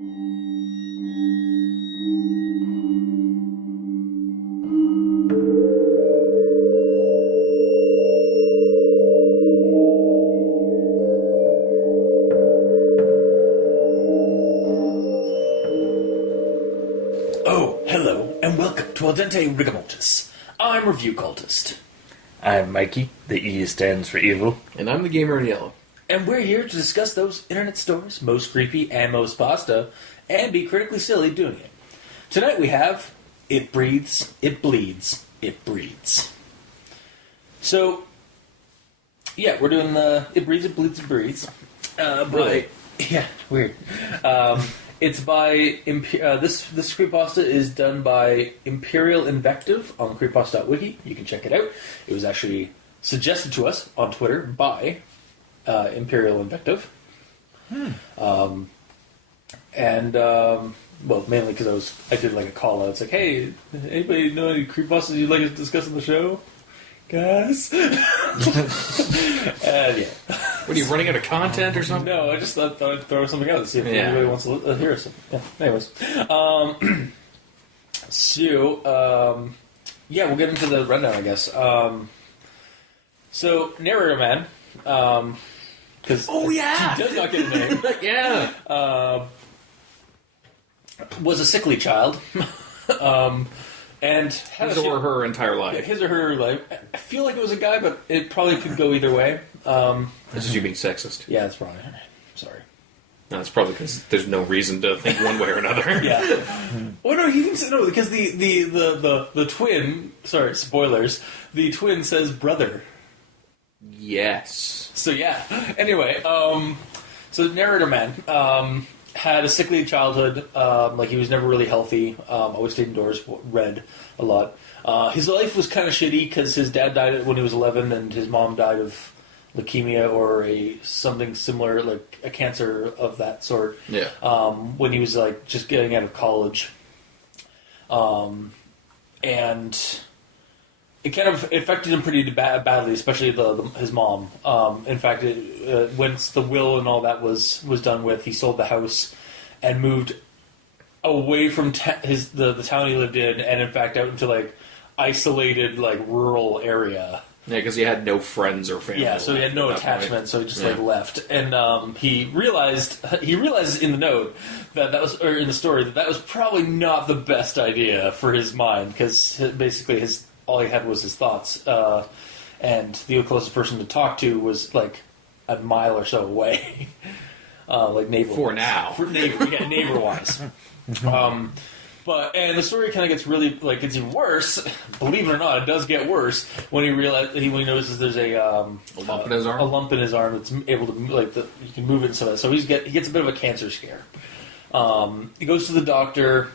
Oh, hello, and welcome to Al Dente Rigamortis. I'm Review Cultist. I'm Mikey. The E stands for evil. And I'm the gamer in yellow. And we're here to discuss those internet stories, most creepy and most pasta, and be critically silly doing it. Tonight we have It Breathes, It Bleeds, It Breeds. So, yeah, we're doing the It Breathes, It Bleeds, It Breeds. Really? Yeah, weird. It's by this creepypasta is done by EmpyrealInvective on Creepypasta.wikia. You can check it out. It was actually suggested to us on Twitter by EmpyrealInvective. Well, mainly because I did like a call out. It's like, hey, anybody know any creepypastas you'd like to discuss on the show, guys? And yeah. What are you, running out of content or something? No, I just thought I'd throw something out to see if anybody wants to hear us. Yeah. Anyways, we'll get into the rundown, I guess. So, narrator man, because he does not get a name. Yeah. Was a sickly child, and had His or her entire life. Yeah, his or her life. I feel like it was a guy, but it probably could go either way. This is you being sexist. Yeah, that's probably. Sorry. No, it's probably because there's no reason to think one way or another. Yeah. Oh no, he even said no because the twin. Sorry, spoilers. The twin says brother. Yes. So yeah. Anyway, so narrator man had a sickly childhood. Like he was never really healthy. Always stayed indoors. Read a lot. His life was kind of shitty because his dad died when he was 11, and his mom died of leukemia or something similar, like a cancer of that sort. Yeah. When he was like just getting out of college, and it kind of affected him pretty badly, especially his mom. In fact, once the will and all that was done with, he sold the house and moved away from the town he lived in, and in fact out into like isolated like rural area. Yeah, because he had no friends or family. Yeah, so he had no attachment, so he just like left, and he realized in the note that was, or in the story, that was probably not the best idea for his mind, because basically all he had was his thoughts, and the closest person to talk to was like a mile or so away, like neighbor. For now, neighbor wise. And the story kind of gets really, like, it's even worse. Believe it or not, it does get worse when he notices there's a lump in his arm. A lump in his arm that's able to, like, he can move it and stuff. So he gets a bit of a cancer scare. He goes to the doctor.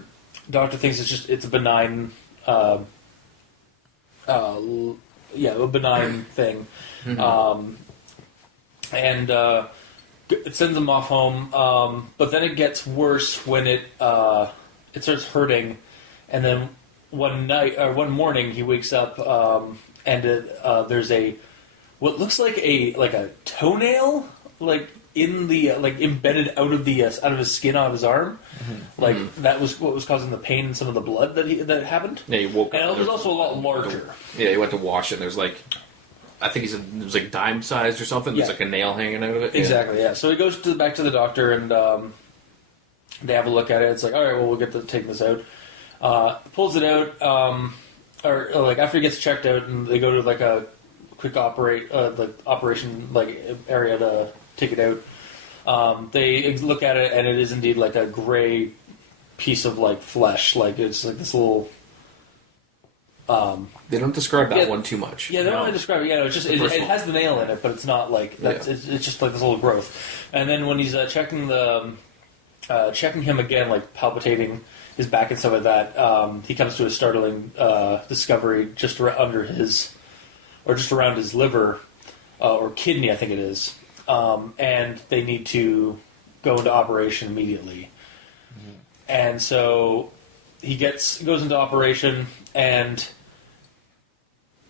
Doctor thinks it's a benign, a benign thing. Mm-hmm. It sends him off home. But then it gets worse when it starts hurting, and then one morning he wakes up, and there's what looks like a toenail, like in the embedded out of his skin on his arm, like that was what was causing the pain and some of the blood that happened. Yeah, he woke up. And it was also a lot larger. Yeah, he went to wash it, and there's like, I think he said it was like dime sized or something. There's like a nail hanging out of it. Exactly. Yeah. So he goes back to the doctor, and they have a look at it. It's like, all right, well, we'll get to take this out. Pulls it out, or like after he gets checked out, and they go to like a quick operation like area to take it out. They look at it, and it is indeed like a gray piece of like flesh. Like it's like this little. They don't describe that one too much. Yeah, they don't really describe it. Yeah, it's just it has the nail in it, but it's not like that's. Yeah. It's just like this little growth. And then when he's checking him again, like palpitating his back and stuff like that, he comes to a startling discovery just around his liver or kidney, I think it is, and they need to go into operation immediately. Mm-hmm. And so he goes into operation, and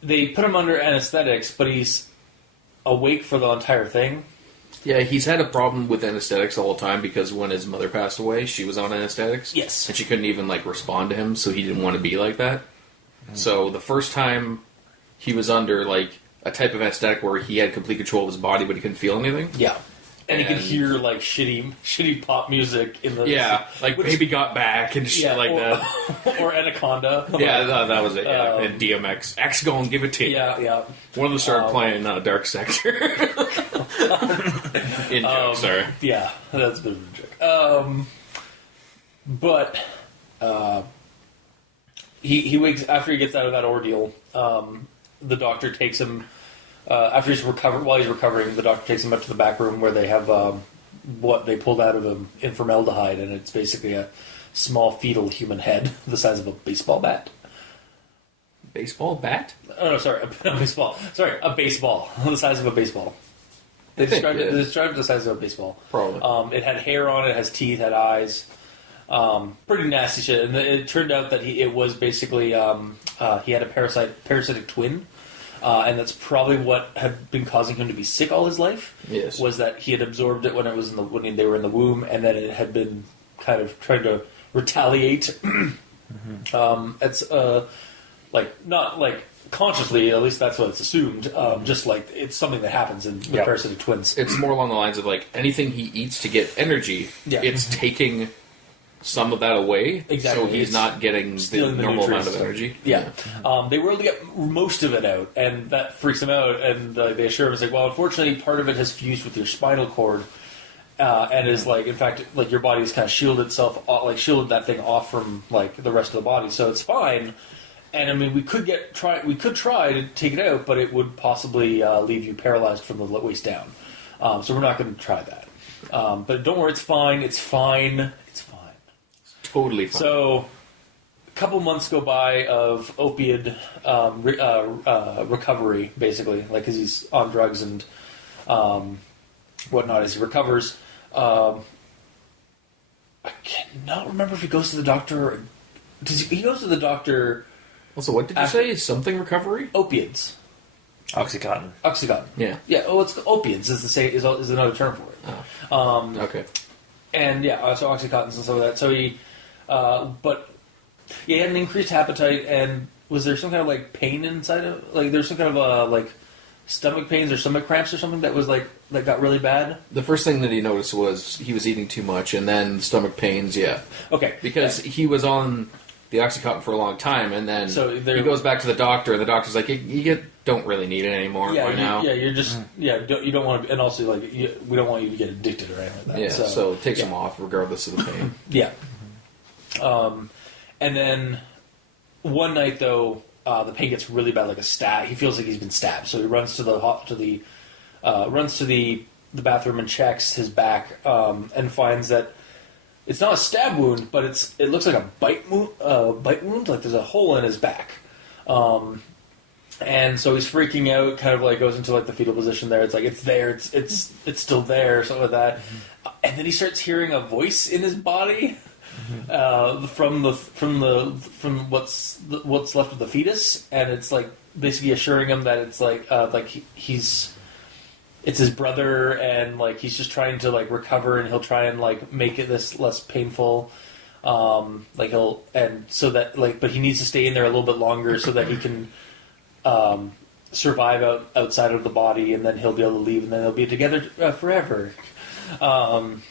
they put him under anesthetics, but he's awake for the entire thing. Yeah, he's had a problem with anesthetics the whole time because when his mother passed away, she was on anesthetics. Yes. And she couldn't even, respond to him, so he didn't want to be like that. So the first time he was under, a type of anesthetic where he had complete control of his body, but he couldn't feel anything. Yeah. And he could hear, shitty pop music in the... Yeah, Baby Got Back and shit that. Or Anaconda. Yeah, that was it. Yeah. And DMX. X Gon, give it to you. Yeah. One of them started playing Dark Sector. In joke, sorry. Yeah, that's a bit of a joke. But he wakes... After he gets out of that ordeal, the doctor takes him... while he's recovering, the doctor takes him up to the back room where they have what they pulled out of him in formaldehyde, and it's basically a small fetal human head the size of a baseball bat. Baseball bat? Oh no, sorry, a baseball. Sorry, a baseball the size of a baseball. They described it the size of a baseball. Probably. It had hair on it, it has teeth, had eyes. Pretty nasty shit, and it turned out that it was basically he had a parasitic twin. And that's probably what had been causing him to be sick all his life. Yes, was that he had absorbed it when they were in the womb, and that it had been kind of trying to retaliate. It's not consciously, at least that's what it's assumed. Just it's something that happens with parasitic twins. It's more along the lines of anything he eats to get energy. Yeah. It's taking some of that away, exactly. So he's not getting the normal amount of energy. Yeah. They were able to get most of it out, and that freaks him out, and they assure him, well, unfortunately, part of it has fused with your spinal cord, and is, in fact, your body has kind of shielded that thing off from, the rest of the body, so it's fine, and, I mean, we could try to take it out, but it would possibly leave you paralyzed from the waist down, so we're not going to try that. But don't worry, it's fine. Totally fine. So, a couple months go by of opiate recovery, basically, because he's on drugs and whatnot as he recovers. I cannot remember if he goes to the doctor. Or, he goes to the doctor. Also, what did you say? Something recovery? Opiates. Oxycontin. Yeah. Yeah. Oh, it's opiates is another term for it. Oh. Okay. And so Oxycontins and some of that. So he. But he had an increased appetite, and was there some kind of pain inside of there's some kind of stomach pains or stomach cramps or something that was that got really bad? The first thing that he noticed was he was eating too much, and then stomach pains. Yeah. Okay. Because he was on the Oxycontin for a long time, and then he goes back to the doctor, and the doctor's like, "You don't really need it anymore by now." Yeah, you're just you don't want to, and also we don't want you to get addicted or anything like that. Yeah. So it takes him off regardless of the pain. Yeah. And then one night though, the pain gets really bad, like a stab. He feels like he's been stabbed, so he runs to the bathroom and checks his back, and finds that it's not a stab wound, but it looks like a bite wound. Like there's a hole in his back, and so he's freaking out. Kind of goes into the fetal position. There, it's it's there. It's still there, something like that. And then he starts hearing a voice in his body. From what's left of the fetus, and it's basically assuring him that it's it's his brother, and he's just trying to recover, and he'll try and make it this less painful, but he needs to stay in there a little bit longer so that he can survive outside of the body, and then he'll be able to leave, and then they'll be together forever. And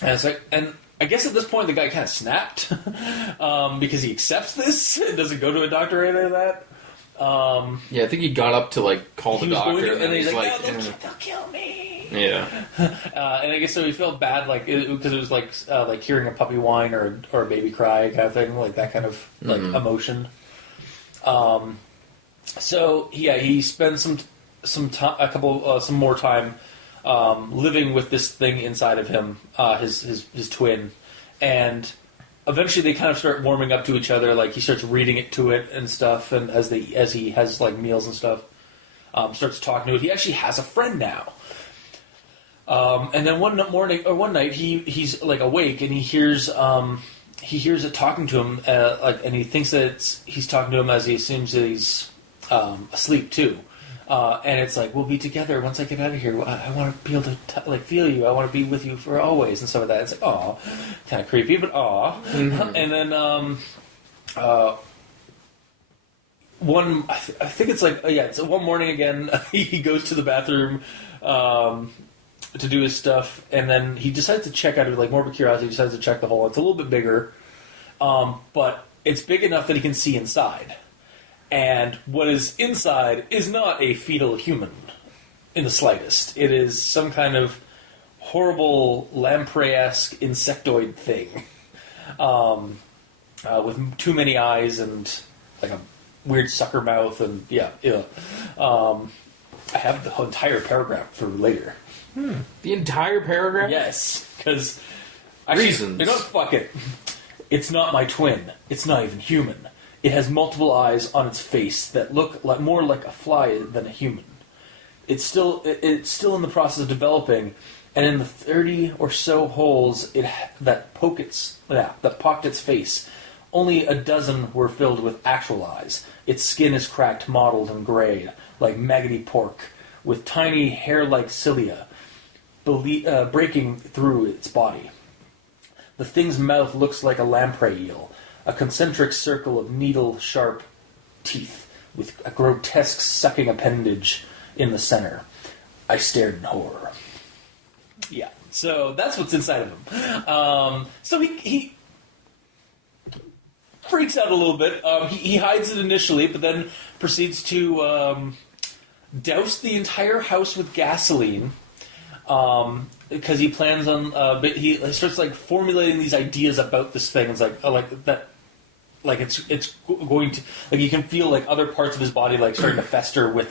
it's and I guess at this point the guy kind of snapped because he accepts this and doesn't go to a doctor or anything like that. Yeah, I think he got up to call the doctor, and then he's like, "No, they'll kill me." Yeah, and I guess so he felt bad, because it was like hearing a puppy whine or a baby cry kind of thing, that kind of emotion. So he spends some more time. Living with this thing inside of him, his twin, and eventually they kind of start warming up to each other. He starts reading it to it and stuff, and as he has meals and stuff, starts talking to it. He actually has a friend now. And then one night he's awake, and he hears it talking to him, and he thinks that he's talking to him as he assumes that he's asleep too. And it's like, we'll be together once I get out of here. I want to be able to feel you. I want to be with you for always and stuff like that. It's like, aw, kind of creepy, but aw. Mm-hmm. And then I think it's like, it's one morning again. He goes to the bathroom to do his stuff, and then he decides to check out of morbid curiosity. He decides to check the hole. It's a little bit bigger, but it's big enough that he can see inside. And what is inside is not a fetal human in the slightest. It is some kind of horrible lamprey-esque insectoid thing with too many eyes and like a weird sucker mouth and I have the entire paragraph for later. The entire paragraph? Yes, because reasons. You know what? Fuck it. It's not my twin. It's not even human. It has multiple eyes on its face that look more like a fly than a human. It's still in the process of developing, and in the 30 or so holes that pocked its face, only a dozen were filled with actual eyes. Its skin is cracked, mottled, and gray, like maggoty pork, with tiny hair-like cilia breaking through its body. The thing's mouth looks like a lamprey eel, a concentric circle of needle-sharp teeth, with a grotesque sucking appendage in the center. I stared in horror. Yeah, so that's what's inside of him. So he freaks out a little bit. He hides it initially, but then proceeds to douse the entire house with gasoline. Because he plans on, he starts formulating these ideas about this thing. It's it's going to, you can feel other parts of his body starting to fester with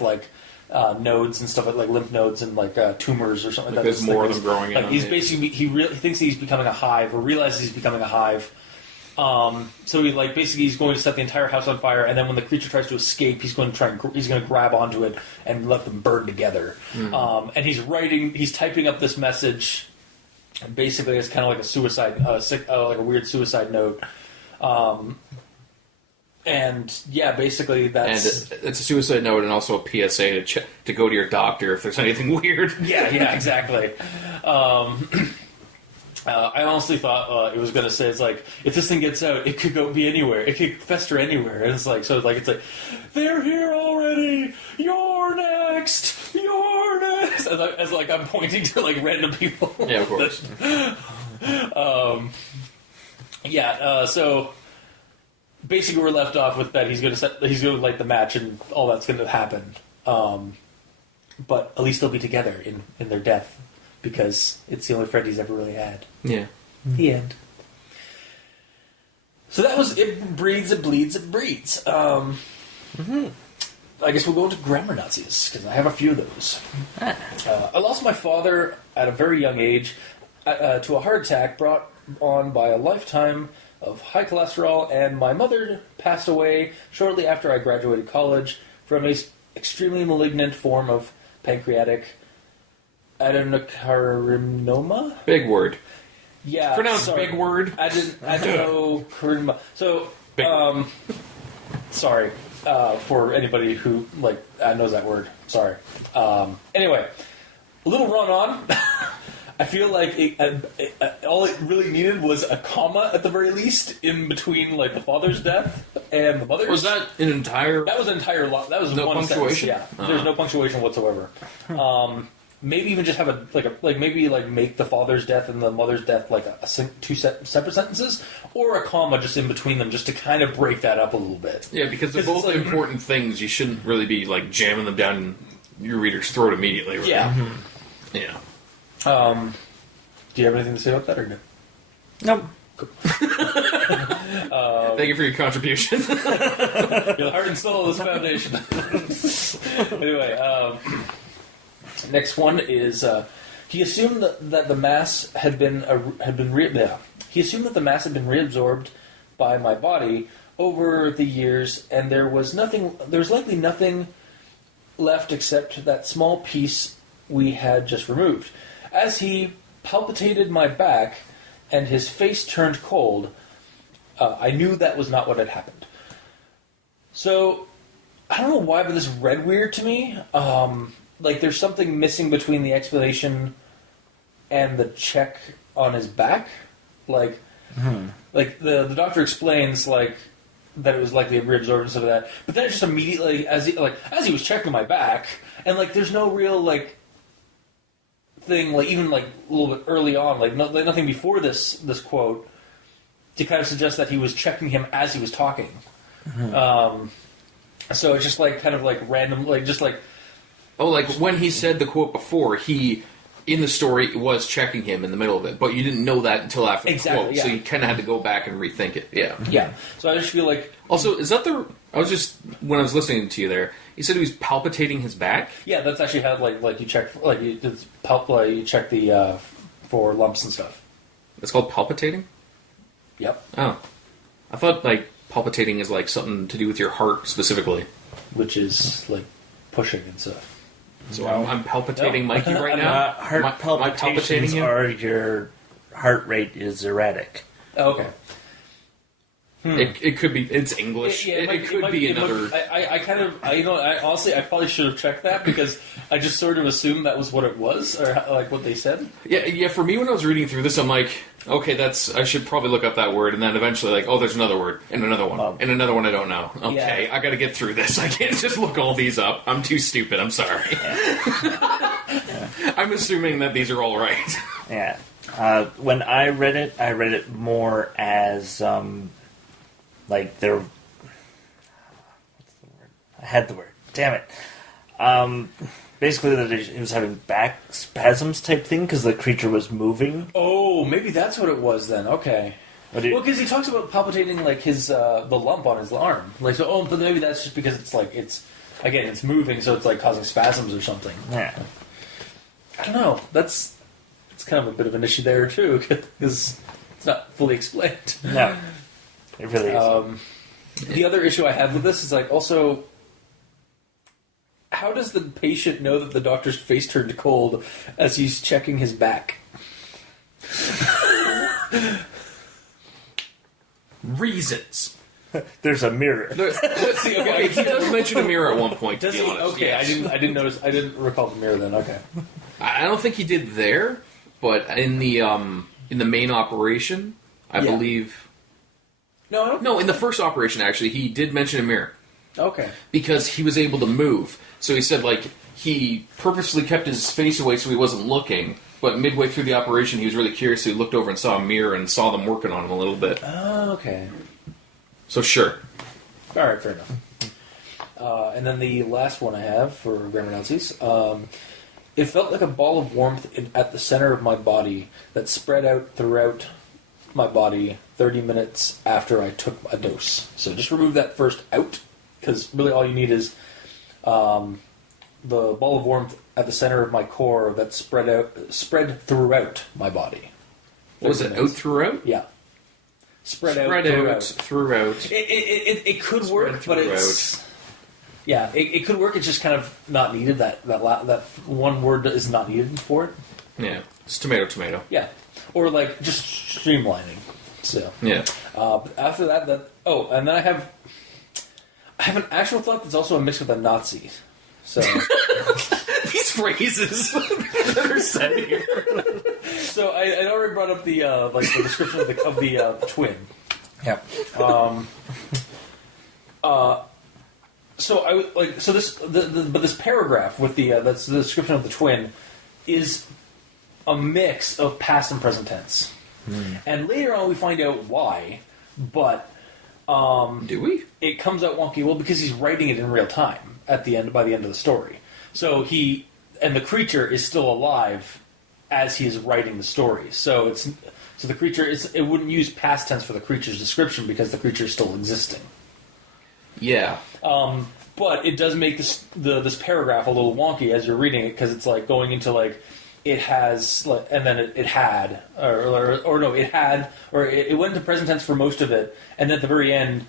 nodes and stuff like lymph nodes and tumors or something like that. There's more of them growing in. He's basically he thinks he's becoming a hive, or realizes he's becoming a hive. So he basically he's going to set the entire house on fire, and then when the creature tries to escape, he's going to grab onto it and let them burn together. And he's typing up this message, basically as kind of like a suicide, like a weird suicide note. And yeah, basically that's... And it's a suicide note and also a PSA to go to your doctor if there's anything weird. Yeah, exactly. I honestly thought it was going to say, it's if this thing gets out, it could be anywhere. It could fester anywhere. And it's they're here already! You're next! You're next! As I'm pointing to random people. Yeah, of course. So basically we're left off with that he's going to light the match and all that's going to happen. But at least they'll be together in their death, because it's the only friend he's ever really had. Yeah. The end. So that was It Breeds, It Bleeds, It Breeds. I guess we'll go into grammar Nazis, because I have a few of those. I lost my father at a very young age to a heart attack brought on by a lifetime of high cholesterol, and my mother passed away shortly after I graduated college from an extremely malignant form of pancreatic adenocarcinoma? Big word. Yeah. Pronounced big word. Adenocarcinoma. So, sorry for anybody who knows that word. Sorry. Anyway, a little run on. I feel like all it really needed was a comma at the very least in between the father's death and the mother's. Was that an entire? That was an entire lot. That was no one punctuation. Sentence, yeah, there's no punctuation whatsoever. Maybe even just have maybe make the father's death and the mother's death two separate sentences, or a comma just in between them, just to kind of break that up a little bit. Yeah, because they're both important things. You shouldn't really be jamming them down your reader's throat immediately. Right? Yeah. Mm-hmm. Yeah. Do you have anything to say about that, or no? Nope. Cool. Thank you for your contribution. You're the heart and soul of this foundation. Anyway, next one is he assumed that the mass had been he assumed that the mass had been reabsorbed by my body over the years, and there was likely nothing left except that small piece we had just removed. As he palpitated my back and his face turned cold, I knew that was not what had happened. So I don't know why, but this read weird to me. Like there's something missing between the explanation and the check on his back. Like, like the doctor explains like that it was likely reabsorbed and stuff like that, but then it just immediately as he was checking my back, and like there's no real like thing like even like a little bit early on, like nothing before this quote to kind of suggest that he was checking him as he was talking. So it's just like kind of like random, like just like. Oh, like when he said the quote before, he, in the story, was checking him in the middle of it, but you didn't know that until after the quote, so you kind of had to go back and rethink it. Yeah. Yeah. So I just feel like... Also, is that the... When I was listening to you there, you said he was palpitating his back? Yeah, that's actually how, like you check, like, you check the, for lumps and stuff. It's called palpitating? Yep. Oh. I thought, like, palpitating is, like, something to do with your heart, specifically. Which is, like, pushing and stuff. So I'm palpitating Mikey right now? Heart palpitations are your heart rate is erratic. Oh, okay. It could be... It's English. It could be another... Honestly, I probably should have checked that because I just sort of assumed that was what it was, or like what they said. Yeah, for me when I was reading through this, I'm like, okay, I should probably look up that word, and then eventually like, oh, there's another word, and another one, and another one I don't know. Okay, yeah. I gotta get through this. I can't just look all these up. I'm too stupid, I'm sorry. Yeah. I'm assuming that these are all right. Yeah. When I read it more as, like, they're... What's the word? I had the word. Damn it. Basically, that he was having back spasms type thing because the creature was moving. Oh, maybe that's what it was then. Okay. Well, because he talks about palpitating like his the lump on his arm. Like so. Oh, but maybe that's just because it's like it's moving, so it's like causing spasms or something. Yeah. I don't know. It's kind of a bit of an issue there too because it's not fully explained. No, it really is. The other issue I have with this is like also. How does the patient know that the doctor's face turned cold as he's checking his back? Reasons. There's a mirror. Okay, he does mention a mirror at one point. To be honest, okay, yes. I didn't notice. I didn't recall the mirror then. Okay. I don't think he did there, but in the main operation, I believe. No, in the first operation actually, he did mention a mirror. Okay. Because he was able to move. So he said, like, he purposely kept his face away so he wasn't looking, but midway through the operation he was really curious, so he looked over and saw a mirror and saw them working on him a little bit. Oh, okay. So, sure. Alright, fair enough. And then the last one I have for grammar Nazis. It felt like a ball of warmth at the center of my body that spread out throughout my body 30 minutes after I took a dose. So just remove that first out. Because really all you need is the ball of warmth at the center of my core that spread throughout my body. Was it out throughout? Yeah. Spread out throughout. It could work, but it's... Yeah, it could work, it's just kind of not needed. That one word is not needed for it. Yeah. It's tomato. Yeah. Or like just streamlining. So. Yeah. After that... and then I have an actual thought that's also a mix with a Nazi. So these phrases that are said here. So I already brought up the the description of the twin. Yeah. But this paragraph with that's the description of the twin is a mix of past and present tense, and later on we find out why, but. Do we? It comes out wonky. Well, because he's writing it in real time by the end of the story. So the creature is still alive as he is writing the story. So the creature it wouldn't use past tense for the creature's description because the creature is still existing. Yeah. But it does make this paragraph a little wonky as you're reading it because it's like going into like. It has, and then it had, it went into present tense for most of it, and then at the very end,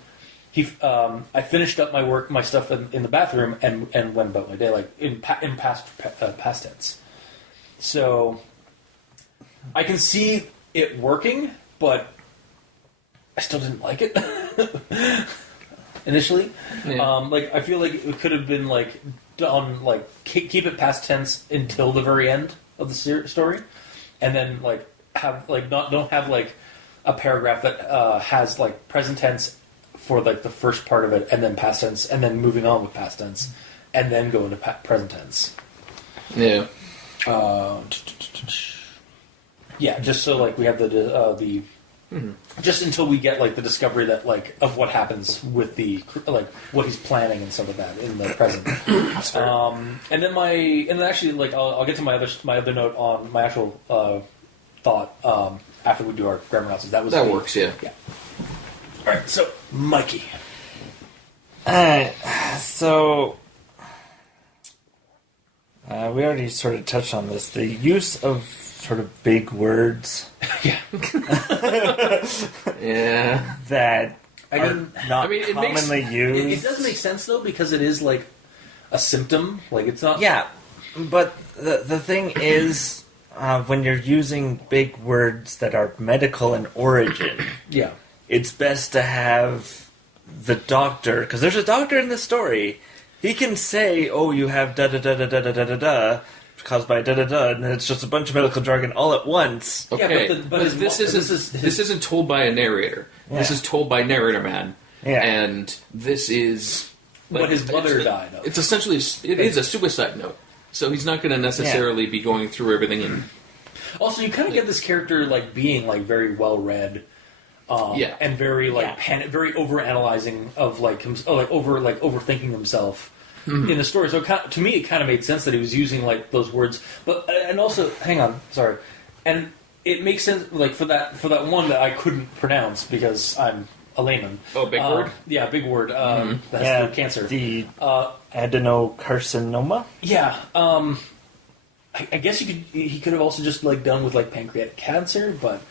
I finished up my stuff in the bathroom and went about my day, like in past tense. So I can see it working, but I still didn't like it. initially. Yeah. Like I feel like it could have been like done like keep it past tense until the very end of the story, and then like have like don't have like a paragraph that has like present tense for like the first part of it, and then past tense, and then moving on with past tense, and then go into present tense. Yeah. Yeah, just so like we have the just until we get like the discovery that like of what happens with the like what he's planning and stuff like that in the present. And then actually like I'll get to my other note on my actual thought after we do our grammar analysis. That works. Yeah. Yeah. All right. So Mikey. So we already sort of touched on this. The use of sort of big words. Yeah. Yeah. That are not it commonly used. It does make sense though because it is like a symptom. Like it's not. Yeah, but the thing is, when you're using big words that are medical in origin, Yeah. it's best to have the doctor, because there's a doctor in the story. He can say, "Oh, you have da da da da da da da da da," caused by da da da, and then it's just a bunch of medical jargon all at once. Okay, Yeah, but this isn't told by a narrator. Yeah. This is told by Narrator Man. Yeah. And this is like, what his mother died of. It's essentially it is a suicide note. So he's not going to necessarily be going through everything in. Also, you kind of get this character like being like very well read, and very like very overanalyzing of like overthinking himself in the story. So to me, it kind of made sense that he was using like those words. But and also, hang on, sorry, and it makes sense like for that one that I couldn't pronounce because I'm a layman. Oh, big word. Yeah, big word. That's the cancer. The adenocarcinoma. Yeah. I guess he could have also just like done with like pancreatic cancer, but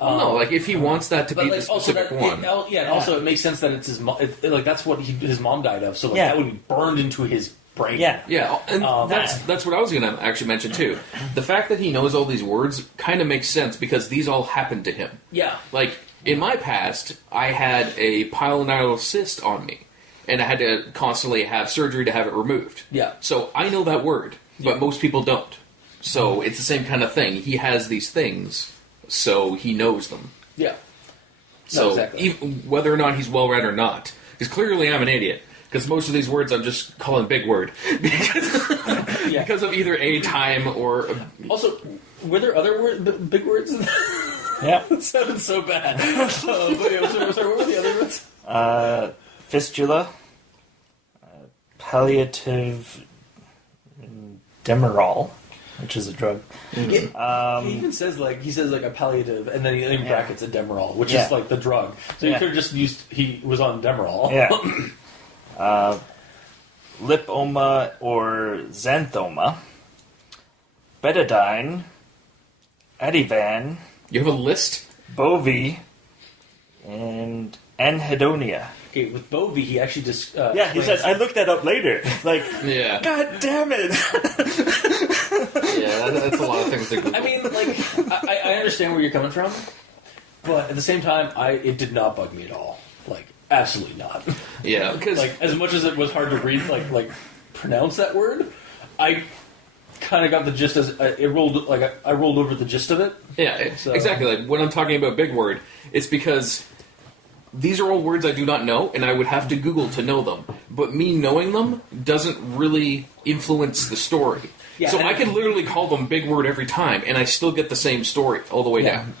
no, like if he wants that to be the specific one. Also it makes sense that it's his mom. Like that's what his mom died of, so like that would be burned into his brain. Yeah, and that's what I was going to actually mention too. The fact that he knows all these words kind of makes sense because these all happened to him. Yeah. Like in my past, I had a pilonidal cyst on me, and I had to constantly have surgery to have it removed. Yeah. So I know that word, but most people don't. So it's the same kind of thing. He has these things, so he knows them. Yeah. So exactly. even, whether or not he's well read or not, because clearly I'm an idiot. Because most of these words I'm just calling big word because of either a time or also were there other big words? Yeah, it sounded so bad. What were the other words? Fistula, palliative Demerol, which is a drug. He even says like a palliative, and then in brackets a Demerol, which is like the drug. So he could have just used he was on Demerol. Yeah. Lipoma or xanthoma, betadine, Ativan, you have a list? Bovie, and anhedonia. Okay, with Bovie, he actually just he said, I looked that up later. Like, yeah. God damn it! Yeah, that's a lot of things to Google. I mean, like, I understand where you're coming from, but at the same time, it did not bug me at all. Like, absolutely not. Yeah, because like as much as it was hard to read, like pronounce that word, I kind of got the gist as I rolled over the gist of it. Yeah, exactly. Like when I'm talking about big word, it's because these are all words I do not know, and I would have to Google to know them. But me knowing them doesn't really influence the story. Yeah, so I can literally call them big word every time, and I still get the same story all the way down.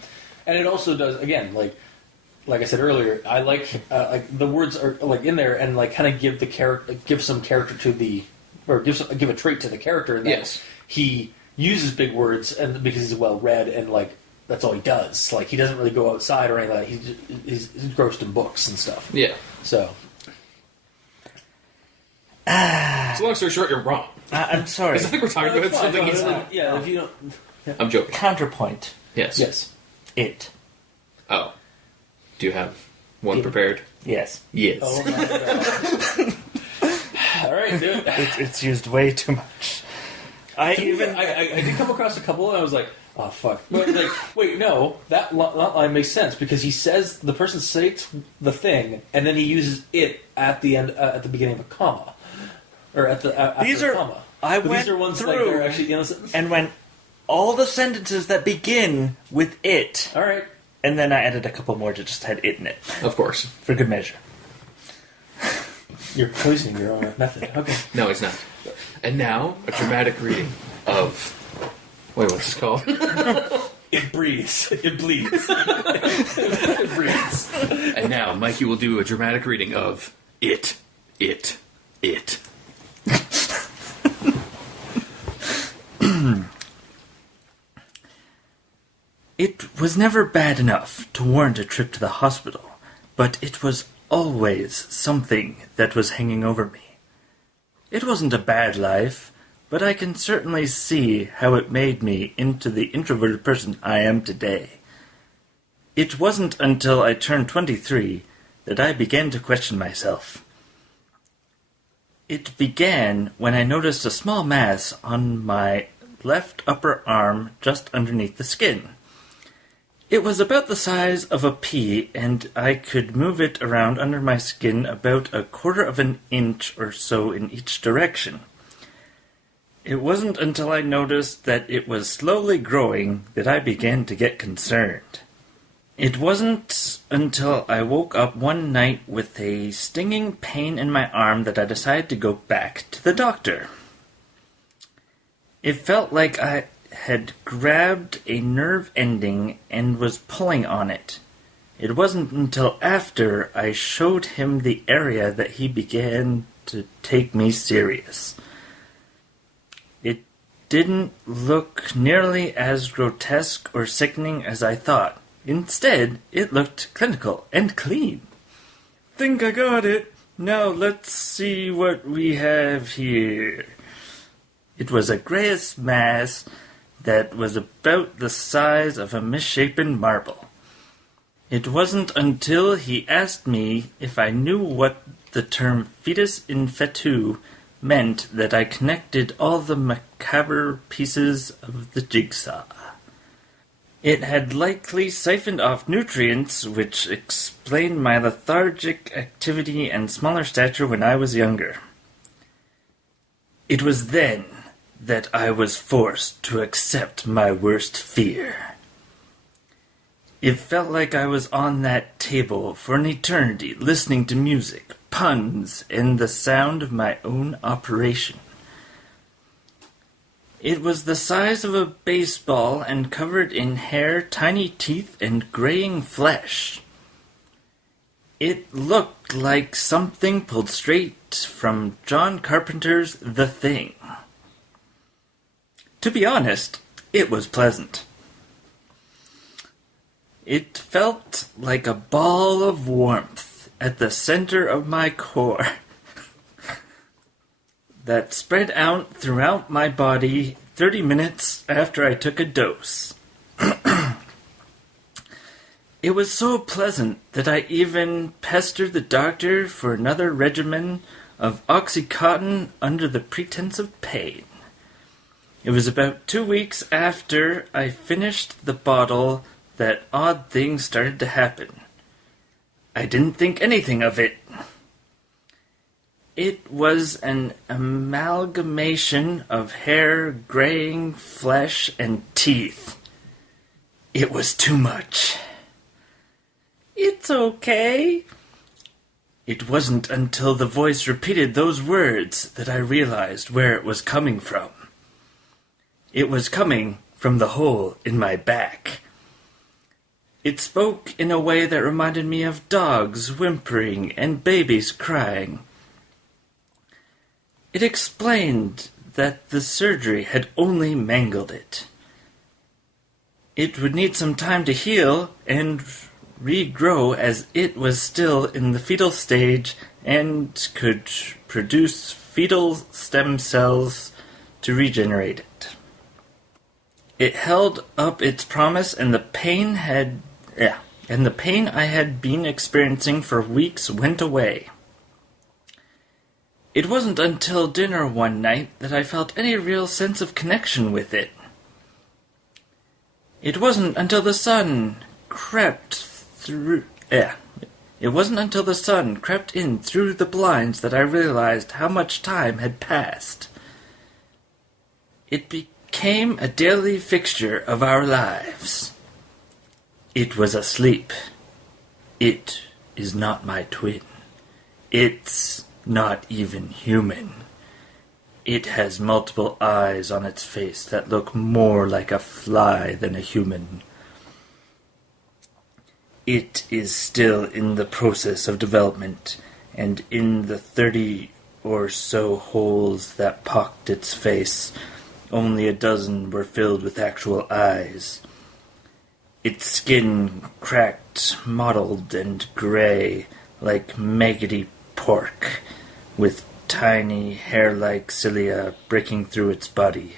And it also does, again, like I said earlier, I like the words are like in there and like kind of give some character to the, or give a trait to the character. And that he uses big words and because he's well read and like that's all he does. Like he doesn't really go outside or anything like that. He's engrossed in books and stuff. Yeah. So. So long story short, you're wrong. I'm sorry. Because I think we're talking about something he's not. Yeah, if you don't. Yeah. I'm joking. Counterpoint. Yes. Yes. It. Oh. Do you have one prepared? Yes. Yes. Oh my god. All right, dude. It's used way too much. I did come across a couple, and I was like, Oh, fuck. Wait, no. That line makes sense because he says, the person states the thing, and then he uses it at the end, at the beginning of a comma. Or at the after a comma. These are ones like they're actually innocent. And when all the sentences that begin with it. All right. And then I added a couple more to just had it in it. Of course. For good measure. You're poisoning your own method. Okay. No, it's not. And now, a dramatic reading of... Wait, what's this called? It breathes. It bleeds. It breathes. And now, Mikey will do a dramatic reading of It. It was never bad enough to warrant a trip to the hospital, but it was always something that was hanging over me. It wasn't a bad life, but I can certainly see how it made me into the introverted person I am today. It wasn't until I turned 23 that I began to question myself. It began when I noticed a small mass on my left upper arm just underneath the skin. It was about the size of a pea, and I could move it around under my skin about 1/4 of an inch or so in each direction. It wasn't until I noticed that it was slowly growing that I began to get concerned. It wasn't until I woke up one night with a stinging pain in my arm that I decided to go back to the doctor. It felt like I had grabbed a nerve ending and was pulling on it. It wasn't until after I showed him the area that he began to take me serious. It didn't look nearly as grotesque or sickening as I thought. Instead, it looked clinical and clean. Think I got it. Now let's see what we have here. It was a grayish mass that was about the size of a misshapen marble. It wasn't until he asked me if I knew what the term fetus in fetu meant that I connected all the macabre pieces of the jigsaw. It had likely siphoned off nutrients, which explained my lethargic activity and smaller stature when I was younger. It was then that I was forced to accept my worst fear. It felt like I was on that table for an eternity, listening to music, puns, and the sound of my own operation. It was the size of a baseball and covered in hair, tiny teeth, and graying flesh. It looked like something pulled straight from John Carpenter's The Thing. To be honest, it was pleasant. It felt like a ball of warmth at the center of my core that spread out throughout my body 30 minutes after I took a dose. It was so pleasant that I even pestered the doctor for another regimen of Oxycontin under the pretense of pain. It was about 2 weeks after I finished the bottle that odd things started to happen. I didn't think anything of it. It was an amalgamation of hair, graying flesh, and teeth. It was too much. It's okay. It wasn't until the voice repeated those words that I realized where it was coming from. It was coming from the hole in my back. It spoke in a way that reminded me of dogs whimpering and babies crying. It explained that the surgery had only mangled it. It would need some time to heal and regrow as it was still in the fetal stage and could produce fetal stem cells to regenerate it. It held up its promise, and the pain I had been experiencing for weeks went away. It wasn't until dinner one night that I felt any real sense of connection with it. It wasn't until the sun crept through... It wasn't until the sun crept in through the blinds that I realized how much time had passed. It became a daily fixture of our lives. It was asleep. It is not my twin. It's not even human. It has multiple eyes on its face that look more like a fly than a human. It is still in the process of development, and in the 30 or so holes that pocked its face, only a dozen were filled with actual eyes. Its skin cracked, mottled, and gray, like maggoty pork, with tiny, hair-like cilia breaking through its body.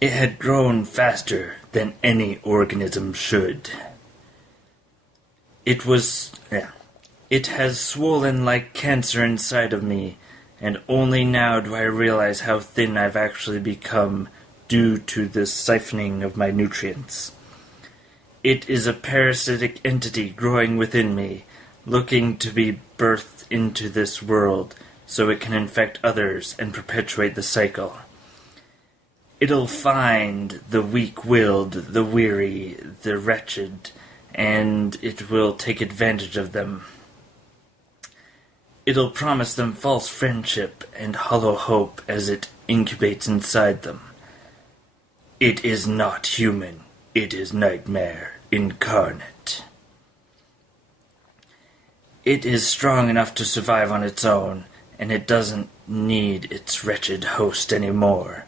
It had grown faster than any organism should. It has swollen like cancer inside of me, and only now do I realize how thin I've actually become due to the siphoning of my nutrients. It is a parasitic entity growing within me, looking to be birthed into this world so it can infect others and perpetuate the cycle. It'll find the weak-willed, the weary, the wretched, and it will take advantage of them. It'll promise them false friendship and hollow hope as it incubates inside them. It is not human. It is nightmare incarnate. It is strong enough to survive on its own, and it doesn't need its wretched host anymore.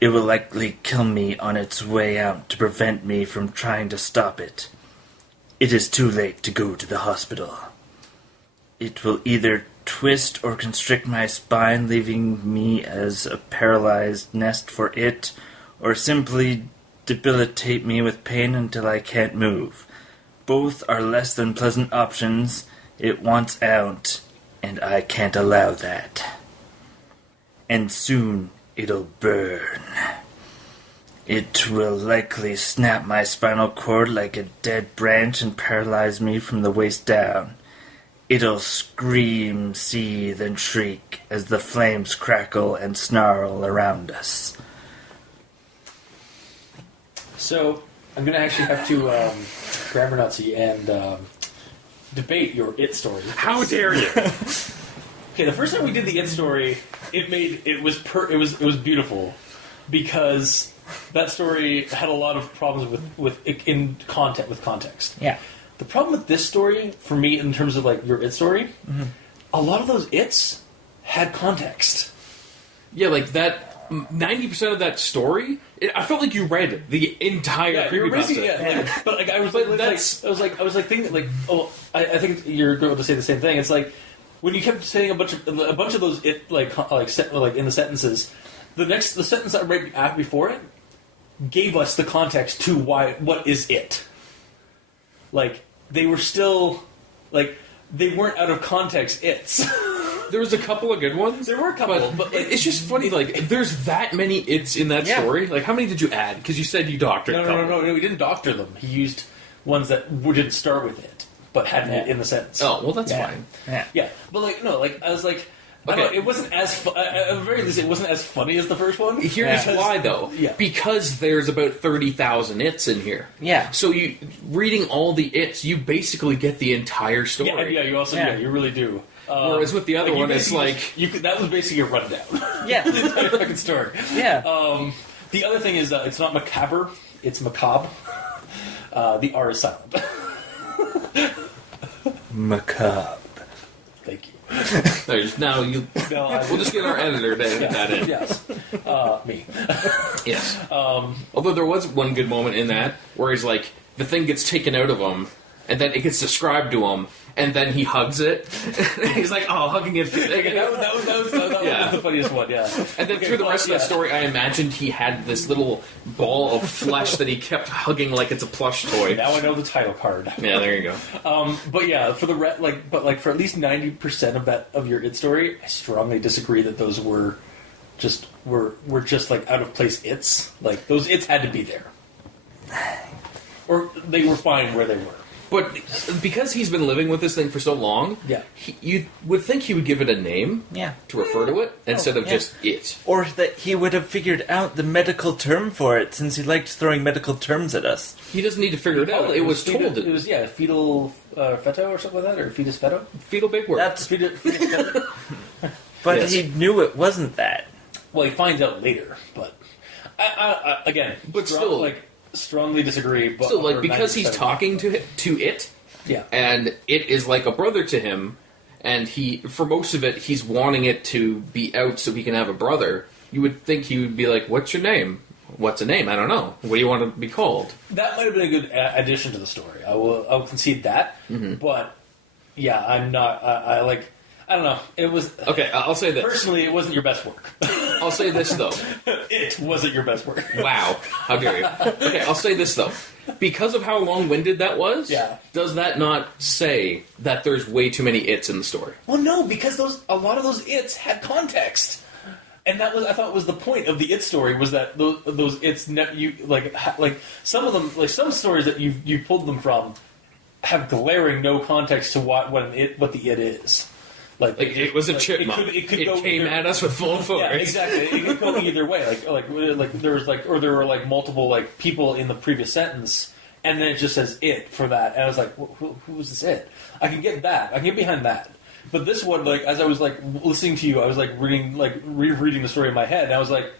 It will likely kill me on its way out to prevent me from trying to stop it. It is too late to go to the hospital. It will either twist or constrict my spine, leaving me as a paralyzed nest for it, or simply debilitate me with pain until I can't move. Both are less than pleasant options. It wants out, and I can't allow that. And soon it'll burn. It will likely snap my spinal cord like a dead branch and paralyze me from the waist down. It'll scream, seethe, and shriek as the flames crackle and snarl around us. So, I'm going to actually have to grammar Nazi and debate your It story. How dare you? Okay, the first time we did the It story, it was beautiful because that story had a lot of problems with context. Yeah. The problem with this story, for me, in terms of like your It story, a lot of those It's had context. Yeah, like that. 90% of that story, I felt like you read the entire creepypasta. But like I was thinking I think you're going to say the same thing. It's like when you kept saying a bunch of those It like in the sentences, the sentence that I read before it gave us the context to what is it. Like they were still like they weren't out of context It's. There was a couple of good ones. There were a couple, but it's just funny. Like, there's that many It's in that story. Like, how many did you add? Because you said you doctored. No. We didn't doctor them. He used ones that didn't start with it, but had it in the sentence. Oh, well, that's fine. Yeah, but I was like, okay, it wasn't as at the very least, it wasn't as funny as the first one. Here's why, though. Yeah. Because there's about 30,000 It's in here. Yeah. So you reading all the It's, you basically get the entire story. Yeah. You also you really do. Whereas with the other one, it's like that was basically a rundown. Yeah, the entire fucking story. Yeah. The other thing is it's not macabre; it's macabre. The R is silent. Macabre. Thank you. We'll just get our editor to edit that in. Yes. Me. Yes. Although there was one good moment in that where he's like, the thing gets taken out of him, and then it gets described to him, and then he hugs it. He's like, oh, hugging it. That was the funniest one, yeah. And then through the rest of that story, I imagined he had this little ball of flesh that he kept hugging like it's a plush toy. Now I know the title card. Yeah, there you go. But yeah, for the for at least 90% of your It story, I strongly disagree that those were just were just like out of place its. Like those its had to be there, or they were fine where they were. But because he's been living with this thing for so long, you would think he would give it a name to refer to it instead of just it. Or that he would have figured out the medical term for it, since he liked throwing medical terms at us. He doesn't need to figure it out. It was told. It was fetal feto or something like that, or fetus feto. Fetal big word. That's fetus feto. But he knew it wasn't that. Well, he finds out later, but again, still, like. Strongly disagree, but so like because he's talking to it, and it is like a brother to him, and he for most of it he's wanting it to be out so he can have a brother. You would think he would be like, "What's your name? What's a name? I don't know. What do you want to be called?" That might have been a good addition to the story. I'll concede that, but yeah, I'm not. I don't know. It was okay. I'll say this personally. It wasn't your best work. I'll say this though. It wasn't your best work. Wow. How dare you? Okay. I'll say this though. Because of how long-winded that was, does that not say that there's way too many its in the story? Well, no, because a lot of those its had context, and that was I thought was the point of the it story was that those its like some of them like some stories that you pulled them from have glaring no context to what the it is. Like it was a chipmunk. It came at us with full force. Yeah, exactly. It could go either way. Like there were like multiple like people in the previous sentence, and then it just says it for that. And I was like, who is this it? I can get that. I can get behind that. But this one, like as I was like listening to you, I was like rereading the story in my head, and I was like,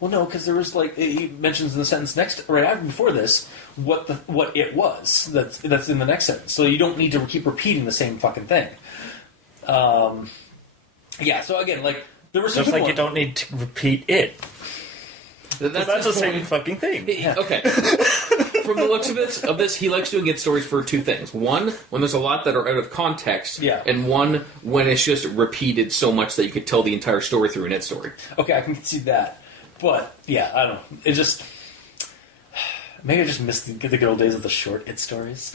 well, no, because there was like he mentions in the sentence before this what it was that's in the next sentence. So you don't need to keep repeating the same fucking thing. So again, like there were some just like you don't need to repeat it. That's the same fucking thing. Okay. From the looks of this, he likes doing it stories for two things. One, when there's a lot that are out of context, and one, when it's just repeated so much that you could tell the entire story through an it story. Okay, I can see that. But, yeah, I don't know. It just... Maybe I just missed the good old days of the short it stories.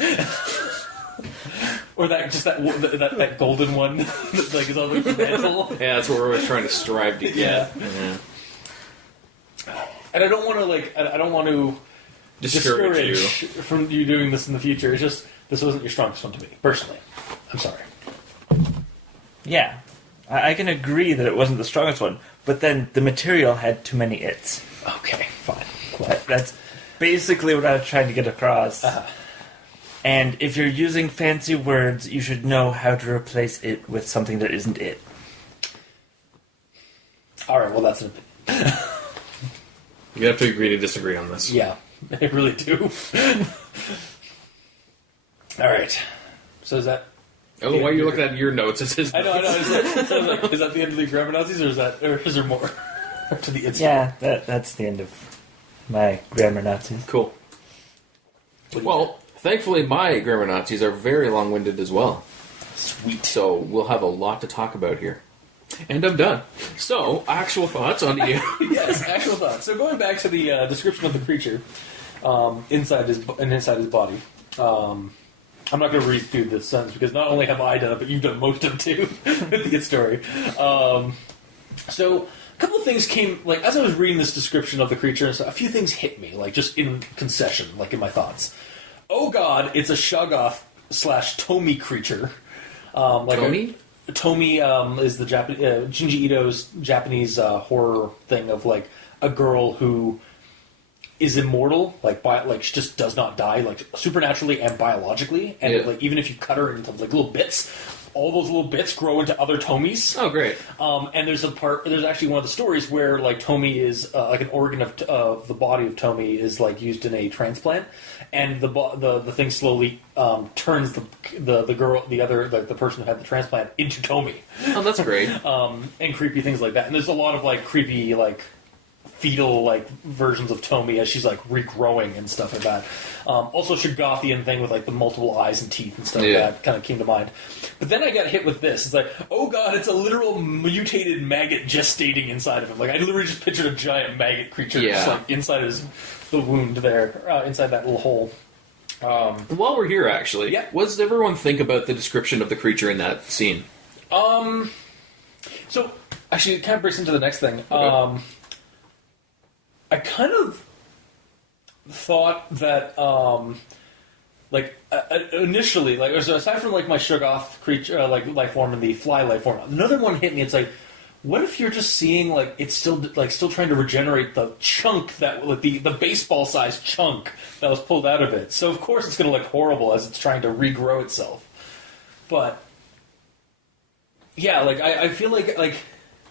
Or that golden one that like is on the mantle. Yeah, that's what we're always trying to strive to get. Yeah. And I don't want to discourage you from you doing this in the future. It's just this wasn't your strongest one to me, personally. I'm sorry. Yeah, I can agree that it wasn't the strongest one, but then the material had too many its. Okay, fine. Cool. That's basically what I was trying to get across. And if you're using fancy words, you should know how to replace it with something that isn't it. Alright, well that's an opinion. You have to agree to disagree on this. Yeah, I really do. Alright. So is that... I don't know why you're looking at your notes. It's his notes. I know. Is that the end of the grammar Nazis, or is there more? To the instant? Yeah, that's the end of my grammar Nazis. Cool. Well, thankfully my grammar Nazis are very long-winded as well. Sweet. So we'll have a lot to talk about here. And I'm done. So, actual thoughts on you. Yes, actual thoughts. So going back to the description of the creature inside his body. I'm not going to read through this sentence because not only have I done it, but you've done most of it too with the story. So a couple of things came, like as I was reading this description of the creature, a few things hit me, like just in concession, like in my thoughts. Oh God, it's a Shoggoth / Tomi creature. Tomi? Tomi is the Junji Ito's Japanese horror thing of like a girl who is immortal, she just does not die, like supernaturally and biologically, and like even if you cut her into like little bits, all those little bits grow into other Tomis. Oh, great! And there's actually one of the stories where like Tomi is like an organ of the body of Tomi is like used in a transplant, and the thing slowly turns the girl, the person who had the transplant into Tomi. Oh, that's great. And creepy things like that. And there's a lot of like creepy like fetal like versions of Tomi as she's like regrowing and stuff like that. Also Shogothian thing with like the multiple eyes and teeth and stuff like that kind of came to mind. But then I got hit with this. It's like, oh God, it's a literal mutated maggot gestating inside of him. Like I literally just pictured a giant maggot creature just like inside the wound there, inside that little hole. While we're here, actually, what does everyone think about the description of the creature in that scene? So Actually, it kind of breaks into the next thing. Okay. I kind of thought that, initially, aside from like my Shoggoth creature, life form and the fly life form, another one hit me. It's like, what if you're just seeing like it's still trying to regenerate the chunk that the baseball sized chunk that was pulled out of it. So of course it's going to look horrible as it's trying to regrow itself. But yeah, I feel like.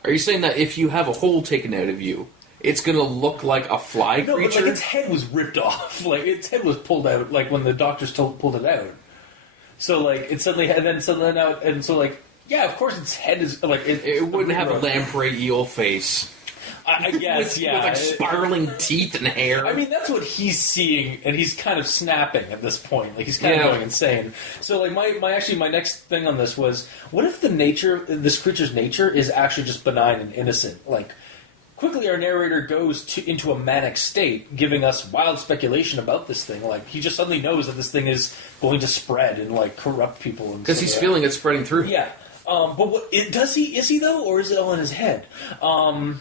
Are you saying that if you have a hole taken out of you, it's going to look like a fly creature? No, but its head was ripped off. Its head was pulled out, when the doctors pulled it out. So, it suddenly... Yeah, of course its head is... It wouldn't have a lamprey eel face. I guess, with spiraling teeth and hair. I mean, that's what he's seeing, and he's kind of snapping at this point. He's kind of going insane. So, my next thing on this was, what if this creature's nature is actually just benign and innocent? Quickly our narrator goes into a manic state, giving us wild speculation about this thing. He just suddenly knows that this thing is going to spread and, corrupt people. Because he's feeling it spreading through. Yeah. But is he though, or is it all in his head?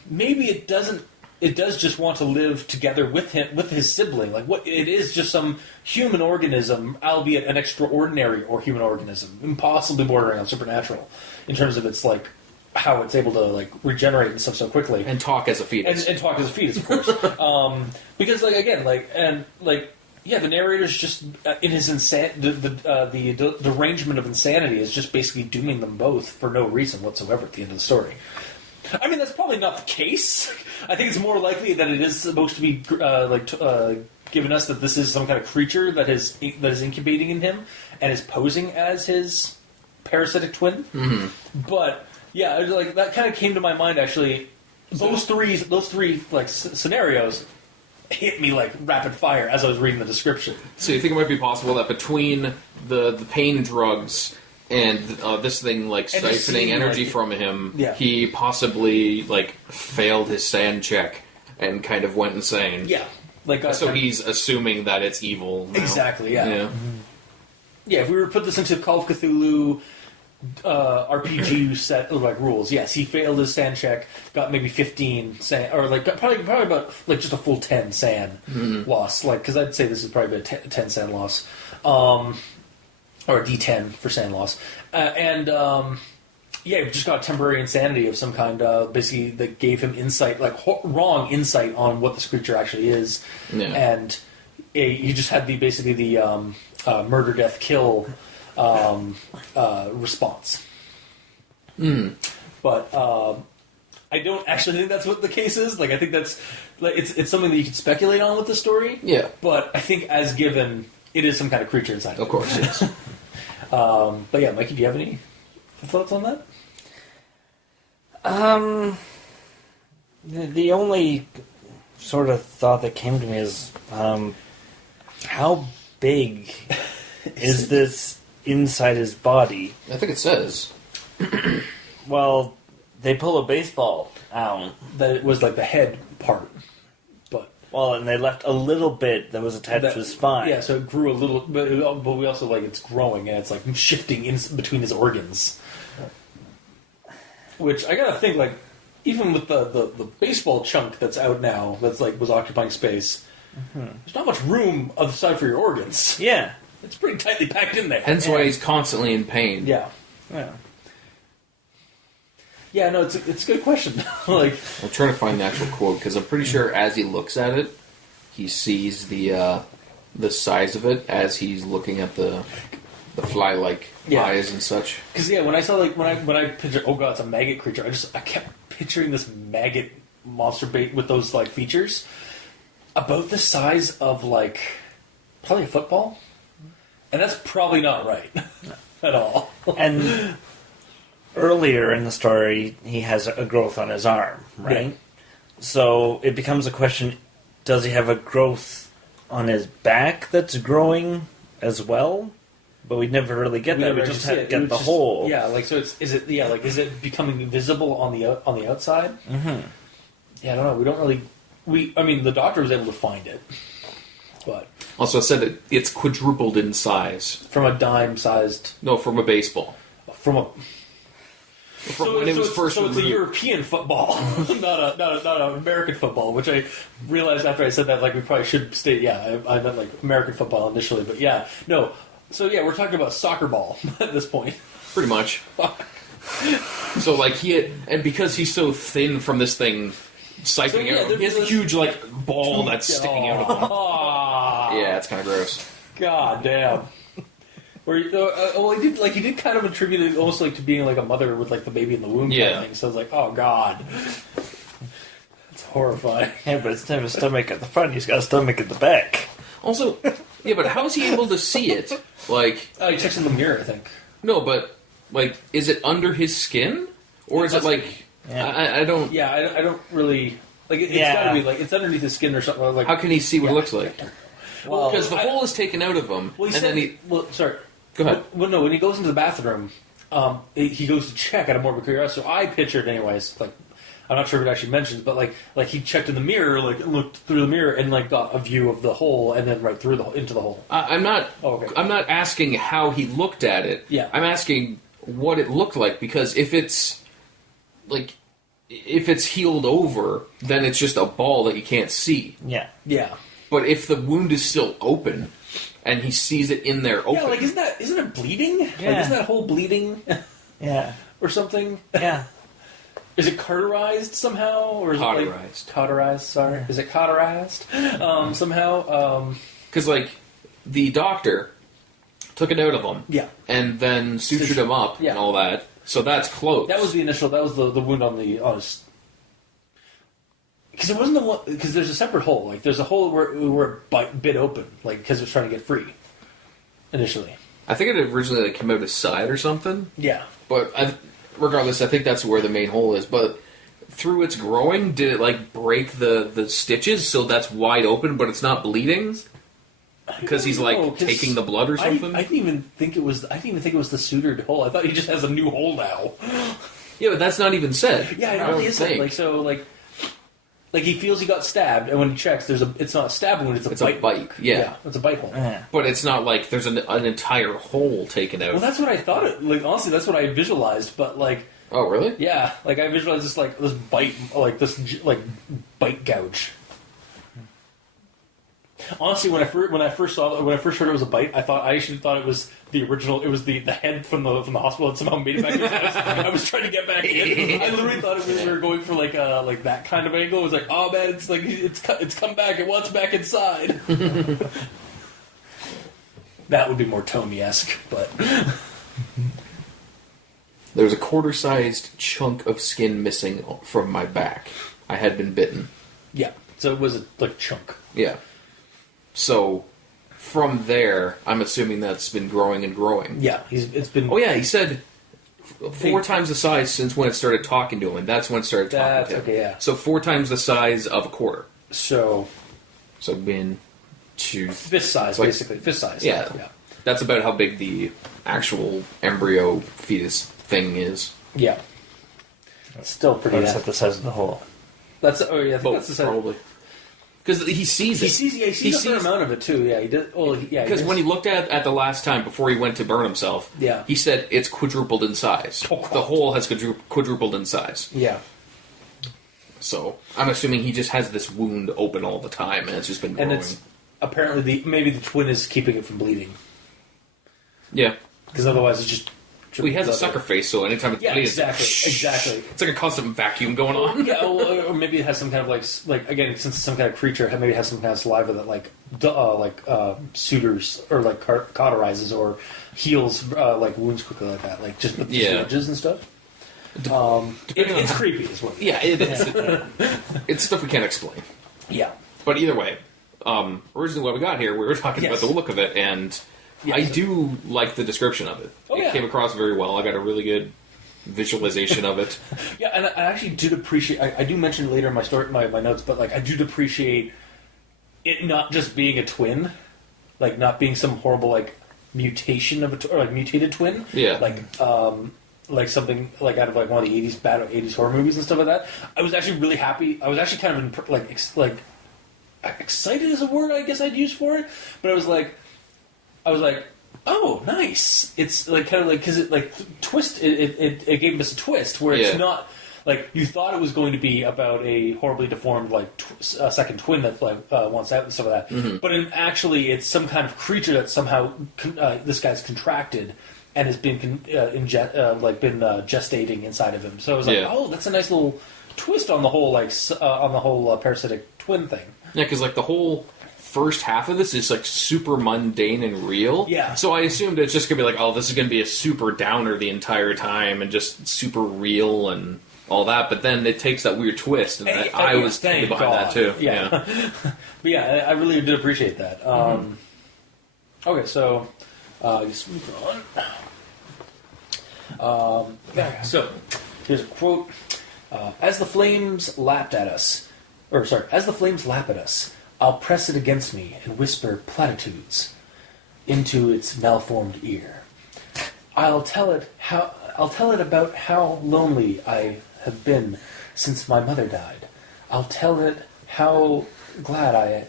Maybe it doesn't. It does just want to live together with his sibling. It is just some human organism, albeit an extraordinary human organism, impossibly bordering on supernatural in terms of its how it's able to regenerate and stuff so quickly and talk as a fetus and talk as a fetus, of course. Because the narrator's just in his the derangement of insanity is just basically dooming them both for no reason whatsoever at the end of the story. I mean, that's probably not the case. I think it's more likely that it is supposed to be giving us that this is some kind of creature that is incubating in him and is posing as his parasitic twin. Mm-hmm. But yeah, that kind of came to my mind actually. Those three scenarios hit me rapid fire as I was reading the description. So you think it might be possible that between the pain drugs and this thing siphoning energy from him, he possibly failed his sand check and kind of went insane. Yeah, so he's assuming that it's evil now. Exactly. Yeah. Yeah. Mm-hmm. Yeah. If we were to put this into Call of Cthulhu RPG set rules, yes, he failed his sand check, got maybe 15 sand, or probably about just a full 10 sand loss. Because I'd say this is probably a 10 sand loss. Or a D10 for sand loss. We just got temporary insanity of some kind, basically, that gave him insight, wrong insight on what this creature actually is. Yeah. And he just had the murder, death, kill response. Mm. But I don't actually think that's what the case is. I think that's... it's something that you can speculate on with the story. Yeah. But I think, as given... It is some kind of creature inside. Of course, yes. But yeah, Mikey, do you have any thoughts on that? The only sort of thought that came to me is, how big is this inside his body? I think it says. Well, they pull a baseball out. That it was the head part. Well, and they left a little bit that was attached to his spine. Yeah, so it grew a little, but we also it's growing and it's shifting in between his organs. Which I gotta think, even with the baseball chunk that's out now, that's was occupying space, there's not much room aside for your organs. Yeah, it's pretty tightly packed in there. Hence why he's constantly in pain. Yeah. Yeah, no, it's a good question. I'm trying to find the actual quote because I'm pretty sure as he looks at it, he sees the size of it as he's looking at the fly-like eyes and such. Because when I saw when I pictured, oh god, it's a maggot creature. I kept picturing this maggot monster bait with those features about the size of probably a football, and that's probably not right at all. And earlier in the story, he has a growth on his arm, right? Yeah. So it becomes a question, does he have a growth on his back that's growing as well? But we never really get that. We just get the whole. Yeah, is it becoming visible on the outside? Mm-hmm. Yeah, I don't know. We don't really... I mean, the doctor was able to find it. But... Also, I said it's quadrupled in size. From a dime-sized... No, from a baseball. From a... from when it was first So it's a removed. European football, not an American football, which I realized after I said that, like, we probably should state, I meant, like, American football initially, but yeah, no. So, yeah, we're talking about soccer ball at this point. Pretty much. So, like, and because he's so thin from this thing siphoning out, he has a huge, like, ball that's sticking out of him. Yeah, it's kind of gross. God damn. He did kind of attribute it almost like to being like a mother with like the baby in the womb kind of thing. So I was like, oh god, it's horrifying. Yeah, but it's never a stomach at the front. He's got a stomach at the back. Also, yeah, but how is he able to see it? Like, he checks in the mirror, I think. No, but like, is it under his skin, or is it like? Yeah. I don't. Yeah, I don't really like. It's gotta be like it's underneath his skin or something. Like, how can he see what it looks like? Well, because the hole is taken out of him, sorry. Go ahead. Well, no, when he goes into the bathroom, he goes to check out of morbid curiosity. So I pictured, anyways, like, I'm not sure if it actually mentions, but like he checked in the mirror, like looked through the mirror and like got a view of the hole and then right through into the hole. I'm not. Oh, okay. I'm not asking how he looked at it. Yeah. I'm asking what it looked like, because if it's healed over, then it's just a ball that you can't see. Yeah. Yeah. But if the wound is still open, and he sees it in there open... Yeah, like, isn't it bleeding? Yeah. Like, isn't that hole bleeding? Yeah. Or something? Yeah. Is it cauterized somehow? Or is Cauterized. It like, cauterized, sorry. Is it cauterized? Somehow? Because, like, the doctor took it out of him. Yeah. And then sutured him up and all that. So that's closed. That was the initial, that was the wound on his... Because it wasn't the one. Because there's a separate hole. Like there's a hole where it bit open, like because it was trying to get free. Initially, I think it originally like came out his side or something. Yeah. But regardless, I think that's where the main hole is. But through its growing, did it like break the stitches so that's wide open, but it's not bleeding? Because he's like taking the blood or something. I didn't even think it was. I didn't even think it was the sutured hole. I thought he just has a new hole now. Yeah, but that's not even said. Yeah, it really isn't. Like so, like he feels he got stabbed, and when he checks, it's not a stab wound, it's a bite. Yeah, it's a bite hole. Yeah. But it's not like there's an entire hole taken out. Well, that's what I thought. Like honestly, that's what I visualized. But like, oh really? Yeah, like I visualized this bite, like this bite gouge. Honestly, when I first heard it was a bite, I actually thought it was the original. It was the head from the hospital that somehow made it back. I was trying to get back in. I literally thought we were going for like that kind of angle. It was like, oh man, it's like it's come back. It wants back inside. That would be more Tommy-esque, but there was a quarter-sized chunk of skin missing from my back. I had been bitten. Yeah, so it was a chunk. Yeah. So, from there, I'm assuming that's been growing and growing. Yeah, it's been... Oh yeah, he said 4 times the size since when it started talking to him, and that's when it started talking to him. Okay, yeah. So 4 times the size of a quarter. So been to... Fist size, like, basically. Fist size. Yeah. That's about how big the actual embryo fetus thing is. Yeah. Still pretty... That's at the size of the hole. That's the size... Probably. Because he sees it. He sees a fair amount of it too. Yeah, he did. Well, yeah. Because when he looked at the last time before he went to burn himself, he said it's quadrupled in size. Oh, the hole has quadrupled in size. Yeah. So I'm assuming he just has this wound open all the time, and it's just been growing. And it's apparently maybe the twin is keeping it from bleeding. Yeah. Because otherwise, it's just. Well, he has a sucker face, so anytime it's bleeding, exactly. It's like a constant vacuum going on. Yeah, or maybe it has some kind of like again, since it's some kind of creature, maybe it has some kind of saliva that suitors or like cauterizes or heals like wounds quickly like that, like just the edges and stuff. It's creepy, is what. Yeah, it is. It's stuff we can't explain. Yeah, but either way, originally what we got here, we were talking about the look of it, and. Yes. I do like the description of it. It came across very well. I got a really good visualization of it. Yeah, and I actually did appreciate... I do mention later in my story, my notes, but like I do appreciate it not just being a twin, like not being some horrible like mutation of or like mutated twin. Yeah. Like something like out of like one of the 80s horror movies and stuff like that. I was actually really happy. I was actually kind of excited is a word I guess I'd use for it, but I was like, Oh, nice! It's like kind of like because it like twist. It gave us a twist where it's not like you thought it was going to be about a horribly deformed like second twin that like wants out and stuff like that. But actually, it's some kind of creature that somehow this guy's contracted and has been gestating inside of him. So I was like, oh, that's a nice little twist on the whole parasitic twin thing. Yeah, because like the whole first half of this is like super mundane and real. Yeah. So I assumed it's just gonna be like, oh, this is gonna be a super downer the entire time and just super real and all that. But then it takes that weired twist, and I was totally behind that too. Yeah. But yeah, I really did appreciate that. Okay, so I guess move on. So here's a quote: "As the flames lapped at us, as the flames lap at us, I'll press it against me and whisper platitudes into its malformed ear. I'll tell it about how lonely I have been since my mother died. I'll tell it how glad I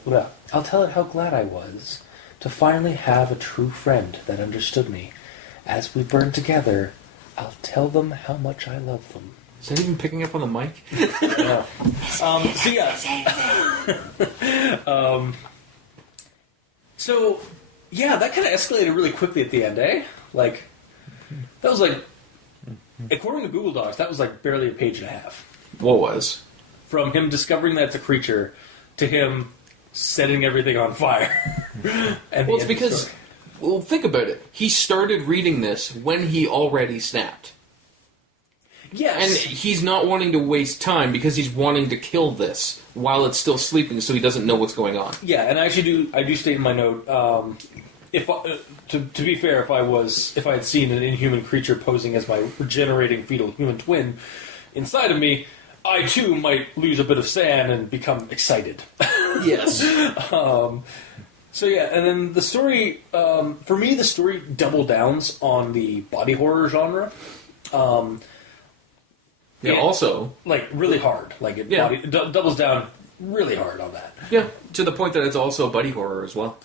was to finally have a true friend that understood me. As we burn together, I'll tell them how much I love them." Is that even picking up on the mic? Yeah. So that kind of escalated really quickly at the end, eh? Like, that was like, according to Google Docs, that was like barely a page and a half. What was? From him discovering that it's a creature to him setting everything on fire. And well, it's because, think about it. He started reading this when he already snapped. Yes. And he's not wanting to waste time because he's wanting to kill this while it's still sleeping, so he doesn't know what's going on. Yeah, and I do state in my note, to be fair, if I had seen an inhuman creature posing as my regenerating fetal human twin inside of me, I too might lose a bit of sand and become excited. Yes. So yeah, and then the story, for me, the story double downs on the body horror genre. Yeah, also, like, really hard. Like, it doubles down really hard on that. Yeah, to the point that it's also buddy horror as well.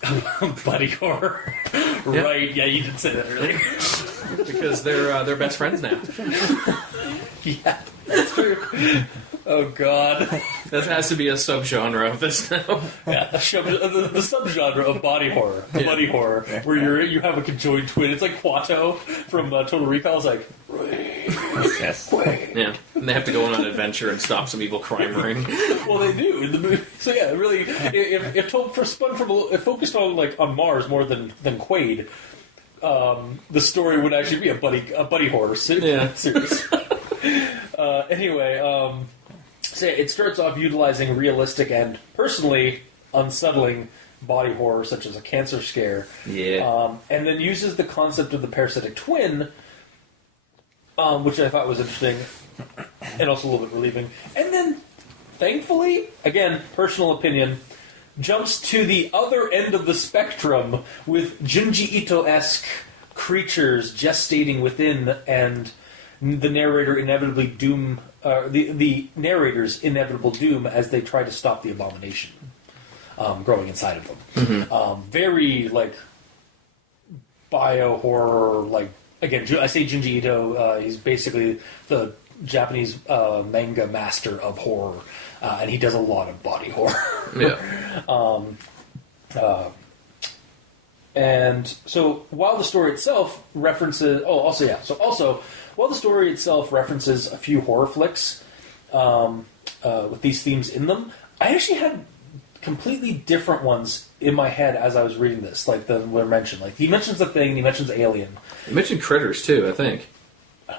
Buddy horror. Right, yeah, you did say that earlier. Because they're best friends now. Yeah, that's true. Oh, God. That has to be a subgenre of this now. Yeah, the subgenre of body horror. Buddy horror. Yeah. Where you have a conjoined twin. It's like Quato from Total Recall. It's like... Yes. Yeah, and they have to go on an adventure and stop some evil crime ring. Well, they do in the movie. So yeah, really, if focused on like on Mars more than Quaid, the story would actually be a buddy horror series. Anyway, so yeah, it starts off utilizing realistic and personally unsettling body horror, such as a cancer scare. Yeah, and then uses the concept of the parasitic twin. Which I thought was interesting and also a little bit relieving. And then, thankfully, again, personal opinion, jumps to the other end of the spectrum with Junji Ito-esque creatures gestating within and the narrator inevitably the narrator's inevitable doom as they try to stop the abomination growing inside of them. Mm-hmm. Very, like, bio-horror, like, again, I say Junji Ito, he's basically the Japanese manga master of horror, and he does a lot of body horror. Yeah. And so while the story itself references... while the story itself references a few horror flicks with these themes in them, I actually had completely different ones in my head as I was reading this, like the one mentioned. Like, he mentions The Thing, and he mentions Alien. He mentioned Critters, too, I think.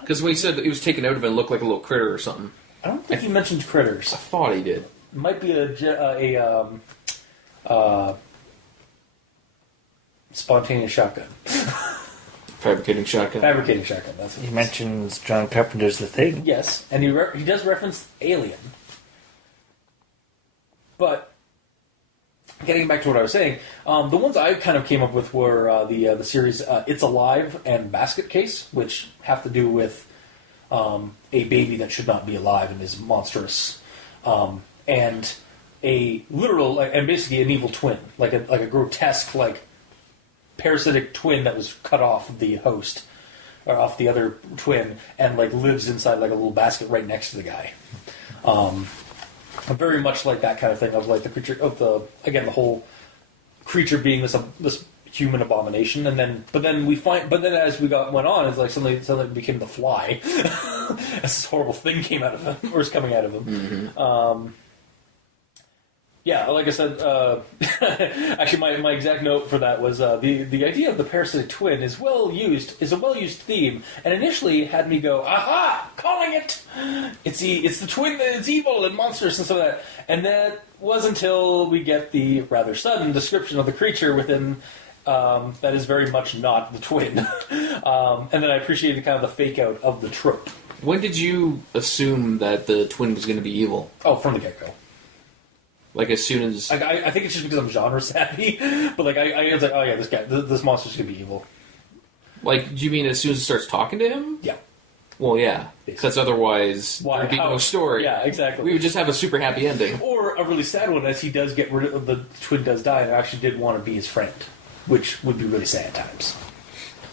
Because when he said that he was taken out of it and looked like a little critter or something. I don't think he mentioned Critters. I thought he did. It might be a spontaneous shotgun. Fabricating shotgun. Fabricating shotgun, that's what he mentions John Carpenter's The Thing. Yes, and he does reference Alien. But... getting back to what I was saying, the ones I kind of came up with were the series It's Alive and Basket Case, which have to do with a baby that should not be alive and is monstrous, and a literal and basically an evil twin, like a grotesque parasitic twin that was cut off the host, or off the other twin, and like lives inside like a little basket right next to the guy. Very much like that kind of thing of like the creature of the whole creature being this human abomination, and then as we went on, it's like suddenly it became the Fly. This horrible thing came out of him, or is coming out of him. Mm-hmm. Yeah, like I said, actually, my exact note for that was the idea of the parasitic twin is a well used theme, and initially had me go, aha, calling it. It's the twin that is evil and monstrous and stuff like that, and that was until we get the rather sudden description of the creature within. That is very much not the twin, and then I appreciated kind of the fake out of the trope. When did you assume that the twin was going to be evil? Oh, from the get go. Like as soon as I think it's just because I'm genre savvy, but like I was like, oh yeah, this monster's gonna be evil. Like, do you mean as soon as it starts talking to him? Yeah. Well, yeah, because otherwise there'd be no story. Yeah, exactly. We would just have a super happy ending, or a really sad one, as he does get rid of the twin, does die, and I actually did want to be his friend, which would be really sad at times.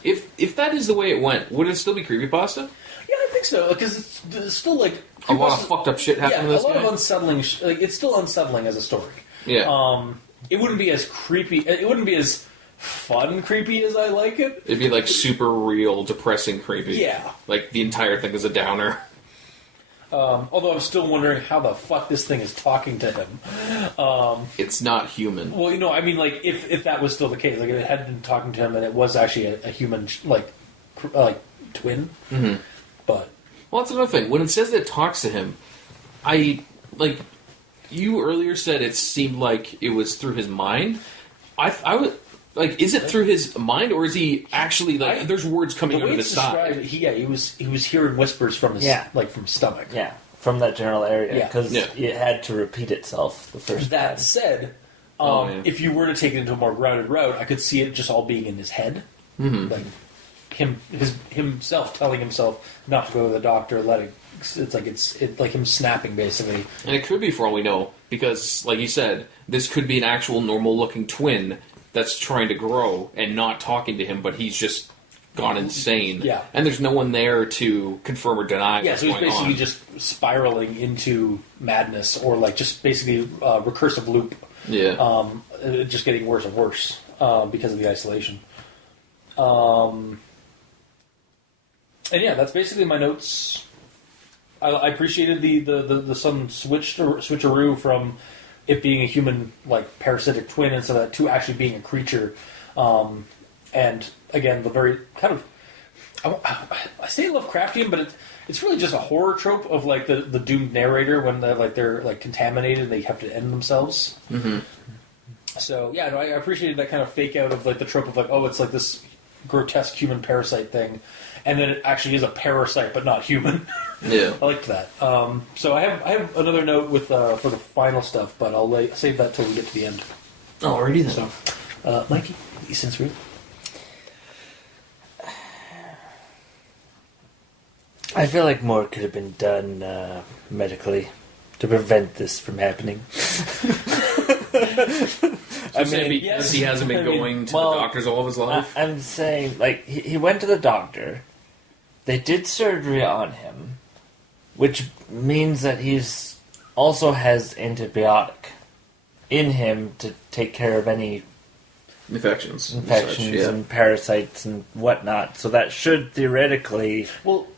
If that is the way it went, would it still be creepypasta? Yeah, I think so, because it's still like a lot of fucked up shit happening. Yeah, a lot of unsettling. Like it's still unsettling as a story. Yeah. It wouldn't be as creepy. It wouldn't be as fun creepy as I like it. It'd be like super real, depressing creepy. Yeah. Like the entire thing is a downer. Although I'm still wondering how the fuck this thing is talking to him. It's not human. Well, I mean, like if that was still the case, like if it had been talking to him and it was actually a human like twin. Mm-hmm. But well, that's another thing. When it says that it talks to him, like you earlier said, it seemed like it was through his mind. I would like, is it through his mind, or is he actually like? There's words coming out of his side. He was hearing whispers from his from stomach. Yeah, from that general area, because it had to repeat itself the first time. That said, if you were to take it into a more grounded route, I could see it just all being in his head, like himself telling himself not to go to the doctor, it's like him snapping basically. And it could be, for all we know, because like you said, this could be an actual normal looking twin that's trying to grow and not talking to him, but he's just gone insane. Yeah. And there's no one there to confirm or deny what's so he's going basically on. just spiraling into madness, or like just basically recursive loop. Yeah. Just getting worse and worse because of the isolation. And yeah, that's basically my notes. I appreciated the sudden switcheroo from it being a human like parasitic twin and so that to actually being a creature, and again the very kind of I say Lovecraftian, but it's really just a horror trope of like the doomed narrator when they're contaminated and they have to end themselves. Mm-hmm. So yeah, no, I appreciated that kind of fake out of like the trope of like, oh, it's like this grotesque human parasite thing, and then it actually is a parasite but not human. Yeah, I liked that. So I have another note with for the final stuff, but I'll save that till we get to the end. Alrighty then. So, Mikey, since we. I feel like more could have been done medically to prevent this from happening. I mean, because he hasn't been going to the doctors all of his life. I'm saying, like, he went to the doctor. They did surgery on him, which means that he's also has antibiotic in him to take care of any infections and parasites and whatnot. So that should theoretically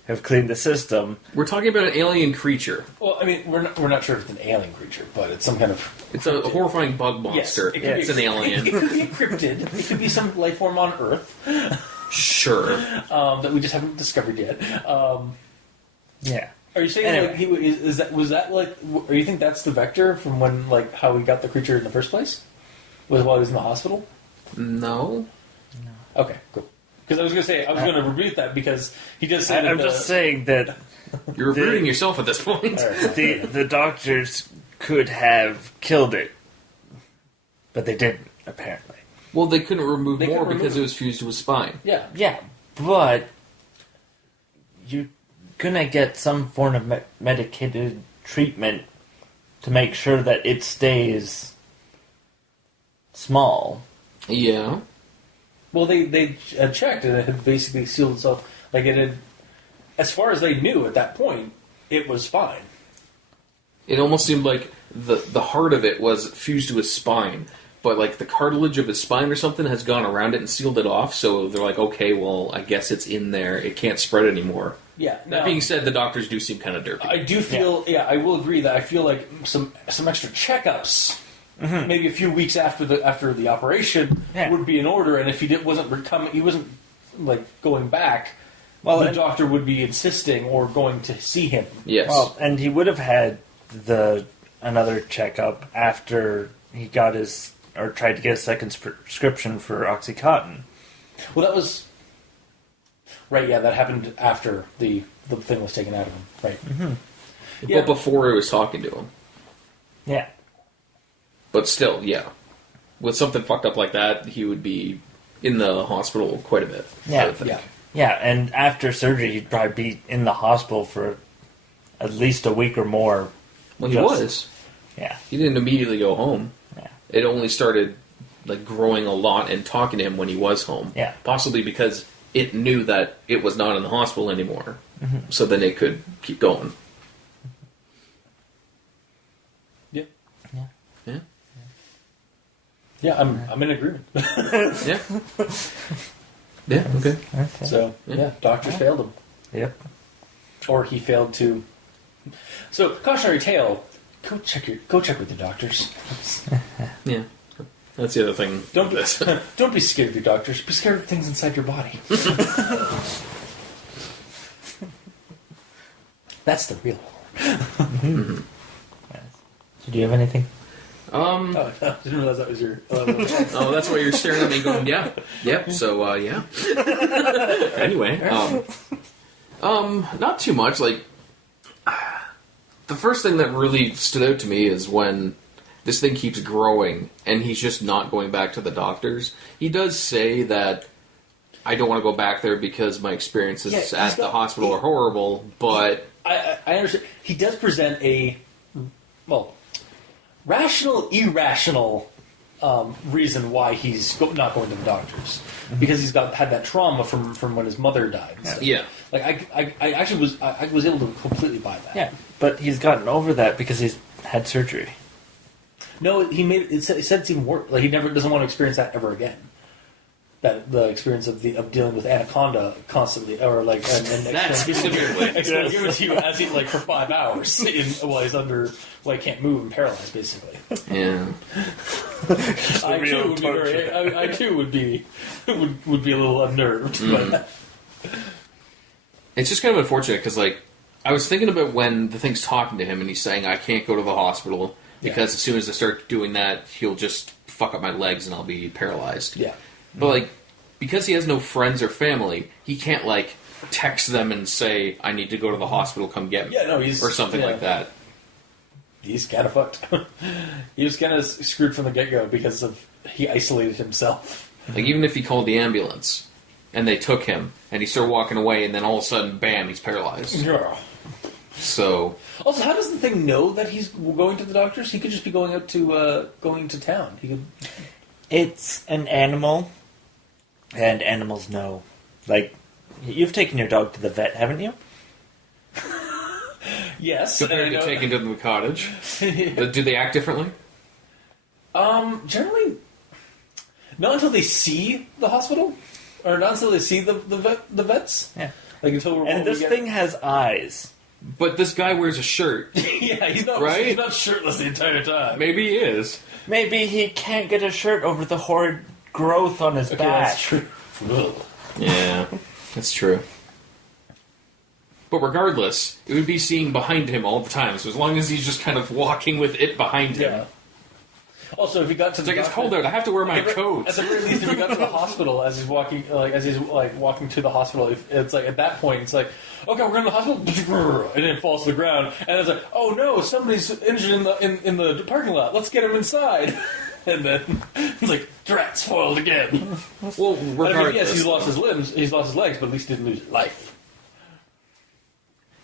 have cleaned the system. We're talking about an alien creature. Well, I mean, we're not sure if it's an alien creature, but it's some kind of... It's a horrifying bug monster. Yes, it's an alien. It could be a cryptid. It could be some life form on Earth. Sure. That we just haven't discovered yet. Yeah. Are you saying was that like? Or you think that's the vector from when how he got the creature in the first place? Was while he was in the hospital? No. Okay, cool. Because I was going to say I was going to rebuke that because he does say. I'm just saying that you're rebooting yourself at this point. The doctors could have killed it, but they didn't apparently. Well, they couldn't remove more because it was fused to his spine. Yeah, but you're gonna get some form of medicated treatment to make sure that it stays small. Yeah. Well, they had checked, and it had basically sealed itself. Like, it had, as far as they knew at that point, it was fine. It almost seemed like the heart of it was fused to his spine, but like the cartilage of his spine or something has gone around it and sealed it off, so they're like, okay, well, I guess it's in there. It can't spread anymore. Yeah. That being said, the doctors do seem kind of derpy. I do feel, I will agree that I feel like some extra checkups, maybe a few weeks after the operation, would be in order, and if he wasn't like going back, well, the doctor would be insisting or going to see him. Yes. Well, and he would have had another checkup after he got tried to get a second prescription for OxyContin. Well, that was right. Yeah, that happened after the thing was taken out of him. Right. Mm-hmm. But before he was talking to him. Yeah. But still, yeah. With something fucked up like that, he would be in the hospital quite a bit. Yeah. I would think. Yeah, and after surgery, he'd probably be in the hospital for at least a week or more. Well, he was. Yeah. He didn't immediately go home. Yeah. It only started like growing a lot and talking to him when he was home. Yeah. Possibly because it knew that it was not in the hospital anymore. Mm-hmm. So then it could keep going. Yeah. Yeah. Yeah. Yeah, I'm in agreement. Yeah. Yeah, okay. So, doctors failed him. Yep. Or he failed to... So, cautionary tale, go check with the doctors. Yeah. That's the other thing. Don't be scared of your doctors. Be scared of things inside your body. That's the real horror. Mm-hmm. Yes. So do you have anything? I didn't realize that was your... oh, that's why you're staring at me going, yeah. Yep, so, yeah. Anyway, not too much. Like, the first thing that really stood out to me is when this thing keeps growing and he's just not going back to the doctors. He does say that I don't want to go back there because my experiences at the hospital are horrible, but... I understand. He does present a... Well... rational, irrational reason why he's not going to the doctors, because he's had that trauma from when his mother died. So, yeah, like I actually was able to completely buy that. Yeah, but he's gotten over that because he's had surgery. No, he said it's even worse. Like he never doesn't want to experience that ever again. That the experience of dealing with anaconda constantly, or like and that specifically give it to you as he for 5 hours while he's under, he can't move and paralyzed basically. Yeah, I too would be a little unnerved. But it's just kind of unfortunate because I was thinking about when the thing's talking to him and he's saying I can't go to the hospital because as soon as I start doing that he'll just fuck up my legs and I'll be paralyzed. Yeah. But, because he has no friends or family, he can't, text them and say, I need to go to the hospital, come get me. Yeah, no, or something like that. He's kind of fucked. He was kind of screwed from the get-go because he isolated himself. Even if he called the ambulance, and they took him, and he started walking away, and then all of a sudden, bam, he's paralyzed. Yeah. So... Also, how does the thing know that he's going to the doctors? He could just be going to town. He could... It's an animal... and animals know. You've taken your dog to the vet, haven't you? Yes. Compared to taking to the cottage. Do they act differently? Generally, not until they see the hospital, or not until they see the vets. Yeah. Until this thing has eyes. But this guy wears a shirt. Yeah, he's not right? He's not shirtless the entire time. Maybe he is. Maybe he can't get a shirt over the horrid growth on his back. That's true. Yeah, that's true. But regardless, it would be seeing behind him all the time. So as long as he's just kind of walking with it behind him. Yeah. Also, if he got to it's it's cold out. I have to wear my coat. At the very least, if he got to the hospital as he's walking, walking to the hospital, it's at that point, it's okay, we're going to the hospital, and then it falls to the ground, and it's oh no, somebody's injured in the parking lot. Let's get him inside. And then it's Drat's foiled again. Well, regardless, yes, he's lost his limbs, he's lost his legs, but at least he didn't lose his life.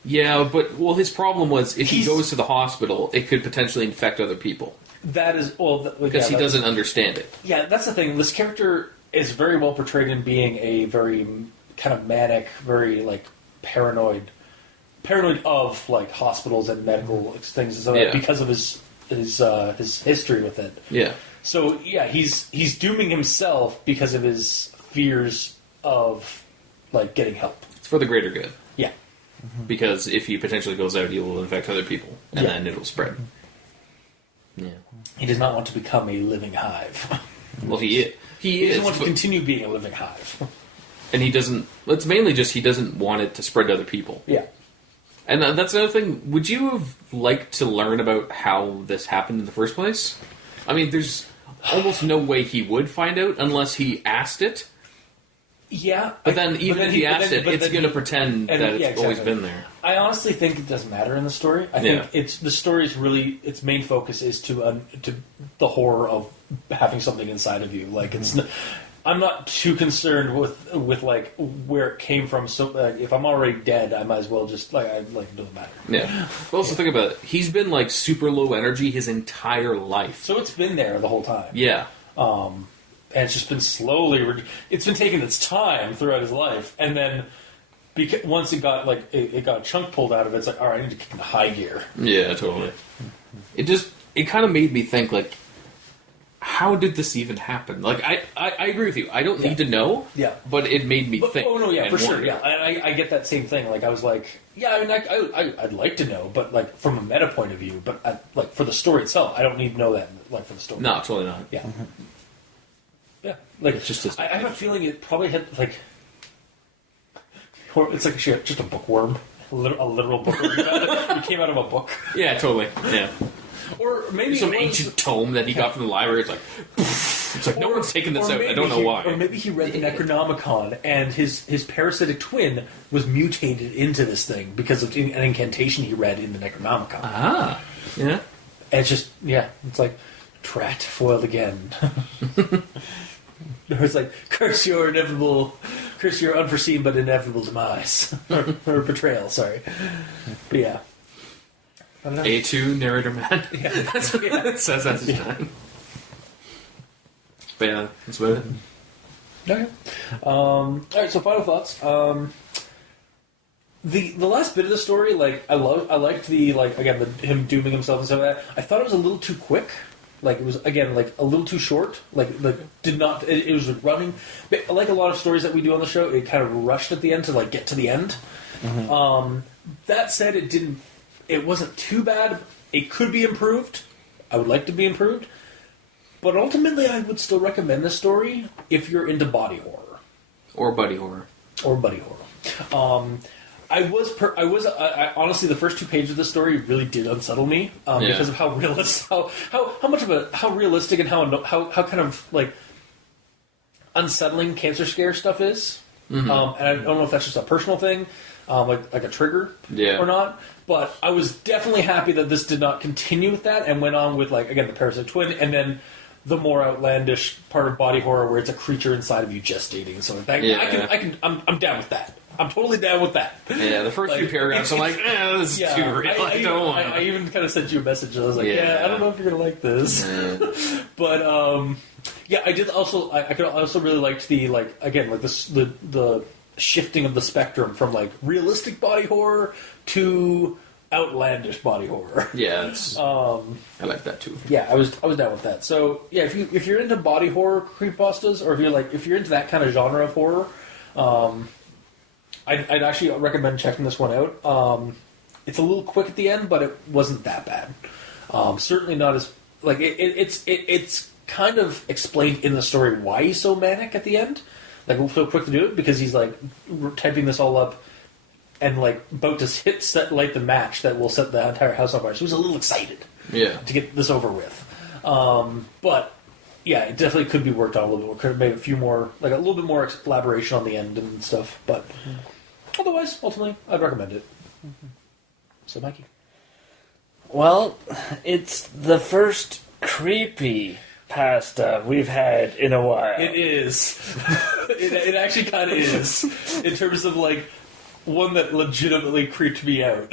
Yeah, but his problem was if he goes to the hospital, it could potentially infect other people. That is because he doesn't understand it. Yeah, that's the thing. This character is very well portrayed in being a very kind of manic, very like paranoid of like hospitals and medical things and stuff because of his history with it. Yeah. So yeah, he's dooming himself because of his fears of like getting help. It's for the greater good. Yeah. Because if he potentially goes out, he will infect other people, and then it'll spread. Yeah. He does not want to become a living hive. Well, he is. He doesn't want to continue being a living hive. And he doesn't... It's mainly just he doesn't want it to spread to other people. Yeah. And that's another thing. Would you have liked to learn about how this happened in the first place? I mean, there's almost no way he would find out unless he asked it. Yeah. But then if he asked it, it's going to pretend that it's always been there. I honestly think it doesn't matter in the story. I think the story's really... Its main focus is to the horror of having something inside of you. Like, it's... I'm not too concerned with like where it came from. So if I'm already dead, I might as well just like it doesn't matter. Yeah. Well, also think about it. He's been like super low energy his entire life. So it's been there the whole time. Yeah. And it's just been slowly. It's been taking its time throughout his life, and then once it got like it got a chunk pulled out of it, it's like, all right, I need to kick into high gear. Yeah, totally. It kind of made me think like, how did this even happen? Like, I agree with you. I don't need to know. Yeah. But it made me think. Oh, no, yeah, for sure. wonder. Yeah, I get that same thing. Like, I was like, yeah, I mean, I'd like to know, but, like, from a meta point of view. But, like, for the story itself, I don't need to know that, like, for the story. No, totally not. Yeah. Yeah. Like, It's just I have a feeling it probably had, like... It's like just a bookworm. A literal bookworm. It came out of a book. Yeah, totally. Yeah. Or maybe some ancient tome that he got from the library. It's like no one's taken this out. I don't know why. Or maybe he read the Necronomicon and his parasitic twin was mutated into this thing because of an incantation he read in the Necronomicon. Ah, yeah. And it's just it's like Trat foiled again. It's like curse your unforeseen but inevitable demise or betrayal. Sorry, but yeah. A2 narrator man. Yeah. That's what it says at the time. But yeah, that's about it. Okay. Alright, so final thoughts. The last bit of the story, like I liked the him dooming himself and stuff like that. I thought it was a little too quick. Like it was again like a little too short. It was running. Like a lot of stories that we do on the show, it kind of rushed at the end to like get to the end. Mm-hmm. That said, it wasn't too bad. It could be improved. I would like to be improved. But ultimately, I would still recommend this story if you're into body horror. Or buddy horror. I honestly, the first 2 pages of the story really did unsettle me because of how realistic and how kind of like unsettling cancer scare stuff is. Mm-hmm. And I don't know if that's just a personal thing, like a trigger or not. But I was definitely happy that this did not continue with that and went on with like again the parasite twin and then the more outlandish part of body horror where it's a creature inside of you gestating and so like that. Yeah. I'm down with that. I'm totally down with that. Yeah, the first few paragraphs, I'm like, this is too real. I even kind of sent you a message. I was like, I don't know if you're gonna like this, but I did also. I could also really liked the like again like the shifting of the spectrum from like realistic body horror to outlandish body horror. Yeah, I like that too. Yeah, I was down with that. So yeah, if you're into body horror creepypastas, or if you're into that kind of genre of horror, I'd actually recommend checking this one out. It's a little quick at the end, but it wasn't that bad. Certainly not as like it's kind of explained in the story why he's so manic at the end. Like so quick to do it because he's like typing this all up and like about to light the match that will set the entire house on fire. So he was a little excited to get this over with. But yeah, it definitely could be worked on a little bit more. Could have made a little bit more elaboration on the end and stuff. But otherwise, ultimately, I'd recommend it. So, Mikey. Well, it's the first Creepypasta we've had in a while. It is. it actually kind of is. In terms of, like, one that legitimately creeped me out.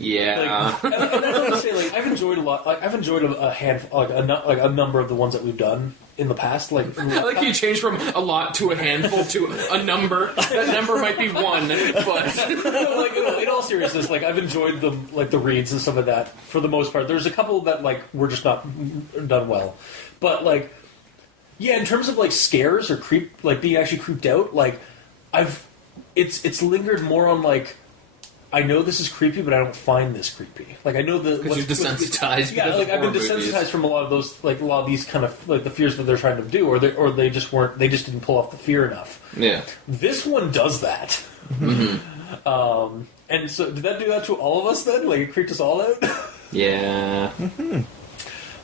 Yeah. and that's what I'm saying. Like, I've enjoyed a lot. Like, I've enjoyed a handful, like a number of the ones that we've done in the past. Like, I like you changed from a lot to a handful to a number. That number might be one, but in all seriousness, like I've enjoyed the reads and some of that for the most part. There's a couple that like were just not done well, but like, yeah, in terms of like scares or being actually creeped out, like it's lingered more on like, I know this is creepy, but I don't find this creepy. Like I know because you're desensitized. Yeah, like I've been desensitized from a lot of those, like a lot of these kind of like the fears that they're trying to do, or they just weren't. They just didn't pull off the fear enough. Yeah, this one does that. Mm-hmm. And so, did that do that to all of us then? Like it creeped us all out. Yeah. Mm-hmm.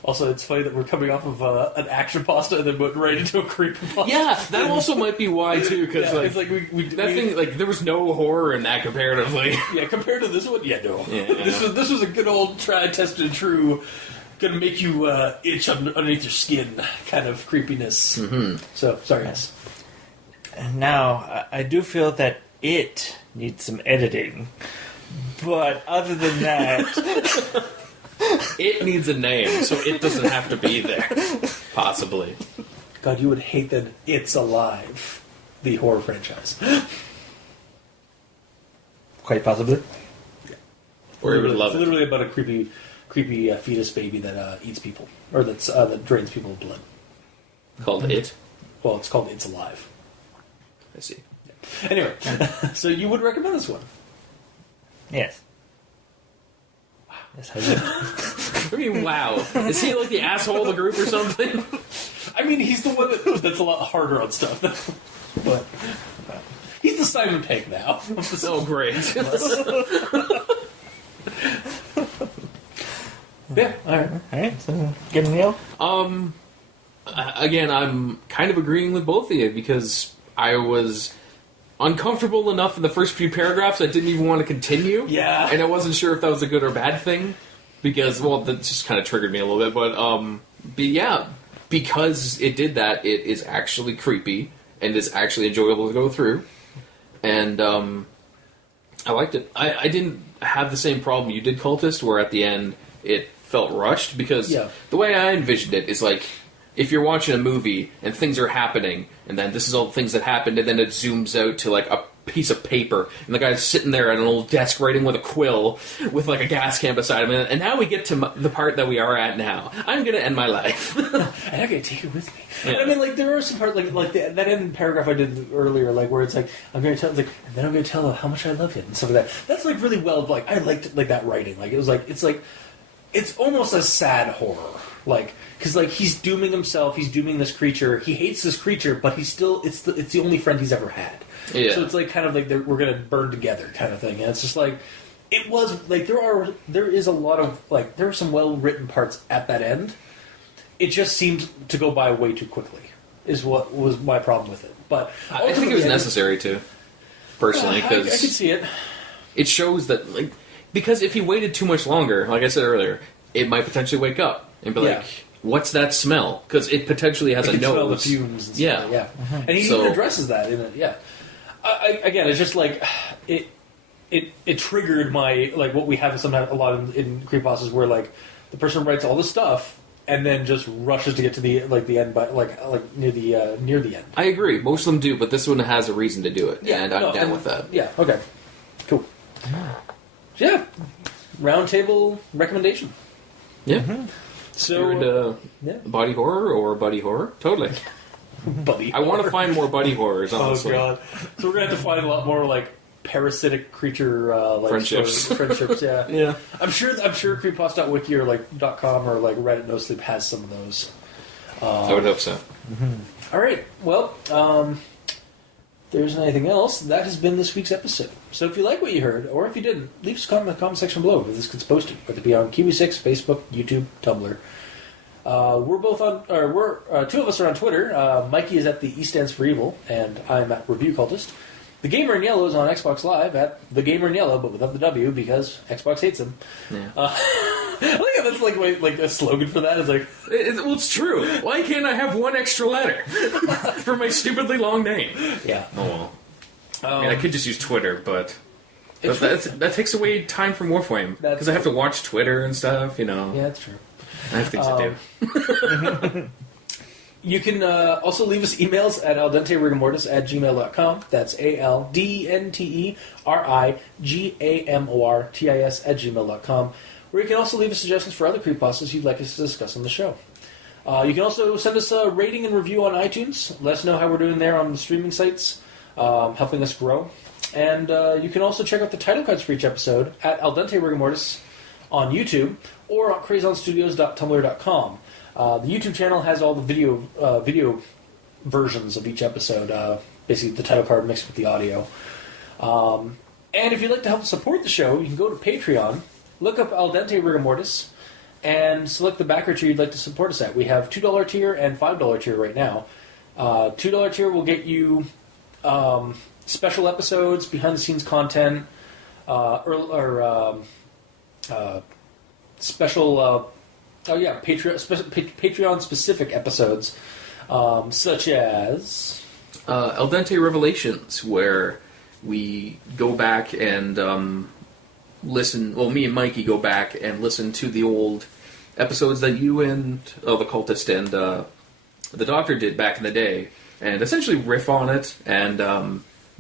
Also, it's funny that we're coming off of an action pasta and then went right into a creepypasta. Yeah, that also might be why too, because yeah, it's like thing, like there was no horror in that comparatively. Yeah, compared to this one, yeah, no. Yeah. This was a good old tried, tested, and true, gonna make you itch underneath your skin kind of creepiness. Mm-hmm. So, sorry, yes. Now, I do feel that it needs some editing, but other than that. It needs a name, so it doesn't have to be there. Possibly. God, you would hate that It's Alive, the horror franchise. Quite possibly. Yeah. Or you would love it's literally about a creepy fetus baby that eats people, or that drains people of blood. Called It? Well, it's called It's Alive. I see. Yeah. Anyway, so you would recommend this one? Yes. Yes, I would. I mean, wow. Is he like the asshole of the group or something? I mean, he's the one that's a lot harder on stuff. But he's the Simon Pegg now. Oh, great. Yeah, alright. Alright, so get a nail? Again, I'm kind of agreeing with both of you because I was uncomfortable enough in the first few paragraphs I didn't even want to continue. Yeah. And I wasn't sure if that was a good or bad thing because, well, that just kind of triggered me a little bit. But yeah, because it did that, it is actually creepy and is actually enjoyable to go through. And I liked it. I didn't have the same problem you did, Cultist, where at the end it felt rushed because the way I envisioned it is like, if you're watching a movie and things are happening, and then this is all the things that happened, and then it zooms out to like a piece of paper, and the guy's sitting there at an old desk writing with a quill, with like a gas can beside him, and now we get to the part that we are at now. I'm going to end my life. And I'm going to take it with me. Yeah. And I mean, like, there are some parts, like that end paragraph I did earlier, like, where it's like, I'm going to tell, like, and then I'm going to tell her how much I love him, and stuff like that. That's, like, really well, like, I liked, like, that writing. Like, it was, like, it's almost a sad horror. Like, because like he's dooming himself, he's dooming this creature. He hates this creature, but he's still it's the only friend he's ever had. Yeah. So it's like kind of like we're gonna burn together kind of thing. And it's just like it was like there is a lot of like there are some well written parts at that end. It just seemed to go by way too quickly. Is what was my problem with it. But I think it was necessary to, personally, because I could see it. It shows that like because if he waited too much longer, like I said earlier, it might potentially wake up. And be like, what's that smell? Because it potentially has a nose. Smell the fumes and stuff. Yeah. Mm-hmm. And he even addresses that in it. Yeah. Again, it's just like it triggered my like what we have sometimes a lot in creepypastas where like the person writes all this stuff and then just rushes to get to the end, but like near the end. I agree. Most of them do, but this one has a reason to do it, and I'm down with that. Yeah. Okay. Cool. Yeah. Round table recommendation. Yeah. Mm-hmm. So, you're into body horror or buddy horror? Totally. Buddy I want to find more buddy horrors, honestly. Oh, God. So we're going to have to find a lot more, like, parasitic creature like friendships. Friendships, yeah. Yeah. I'm sure Creepypasta.wikia or, like, .com or, like, Reddit No Sleep has some of those. I would hope so. Mm-hmm. All right. Well, if there isn't anything else, that has been this week's episode. So if you like what you heard, or if you didn't, leave us a comment in the comment section below where this gets posted, whether it be on Kiwi6, Facebook, YouTube, Tumblr. We're both on, or we're two of us are on Twitter. Mikey is at the E Stands for Evil, and I'm at Review Cultist. The Gamer in Yellow is on Xbox Live at The Gamer in Yellow, but without the W because Xbox hates him. Yeah. I think that's like a slogan for that. It's like, well, it's true. Why can't I have one extra letter for my stupidly long name? Yeah. Oh well. I mean, I could just use Twitter, but That takes away time from Warframe because I have to watch Twitter and stuff. Yeah, that's true. I have things to do. You can also leave us emails at aldenterigamortis@gmail.com. That's aldenterigamortis@gmail.com. Where you can also leave us suggestions for other creepypastas you'd like us to discuss on the show. You can also send us a rating and review on iTunes. Let us know how we're doing there on the streaming sites, helping us grow. And you can also check out the title cards for each episode at Aldente Rigamortis on YouTube or on crazonstudios.tumblr.com. The YouTube channel has all the video versions of each episode, basically the title card mixed with the audio. And if you'd like to help support the show, you can go to Patreon, look up Aldente Rigamortis, and select the backer tier you'd like to support us at. We have $2 tier and $5 tier right now. $2 tier will get you special episodes, behind-the-scenes content, special... Patreon-specific episodes, such as... Al Dente Revelations, where we go back and listen... Well, me and Mikey go back and listen to the old episodes that you and the Cultist and the Doctor did back in the day, and essentially riff on it, and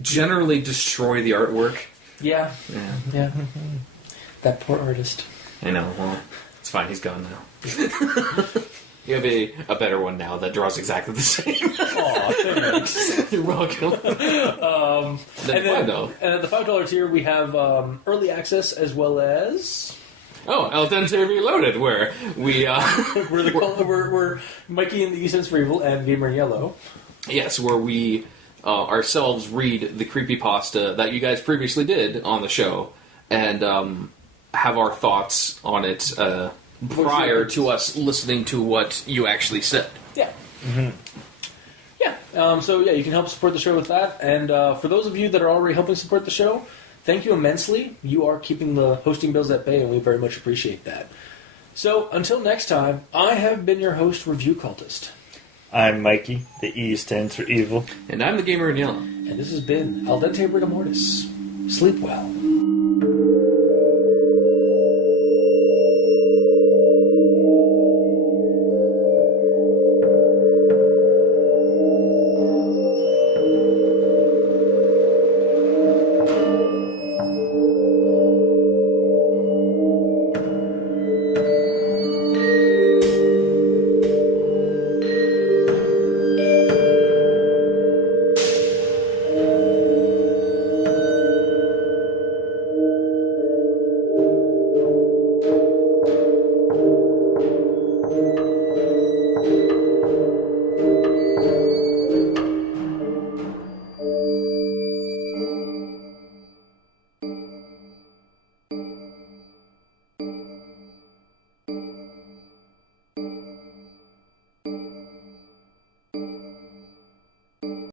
generally destroy the artwork. Yeah. That poor artist. I know, well... It's fine, he's gone now. You have a better one now that draws exactly the same. Aw, thanks. You're welcome. And at the $5 tier, we have early access as well as... Oh, Al Dente Reloaded, where we... we're Mikey and the Easons for Evil and Gamer in Yellow. Yes, where we ourselves read the creepypasta that you guys previously did on the show, and... have our thoughts on it prior to us listening to what you actually said. Yeah. Mm-hmm. Yeah. You can help support the show with that. And for those of you that are already helping support the show, thank you immensely. You are keeping the hosting bills at bay, and we very much appreciate that. So, until next time, I have been your host, Review Cultist. I'm Mikey. The E stands for evil. And I'm the Gamer in Yellow. And this has been Al Dente Rigamortis. Sleep well.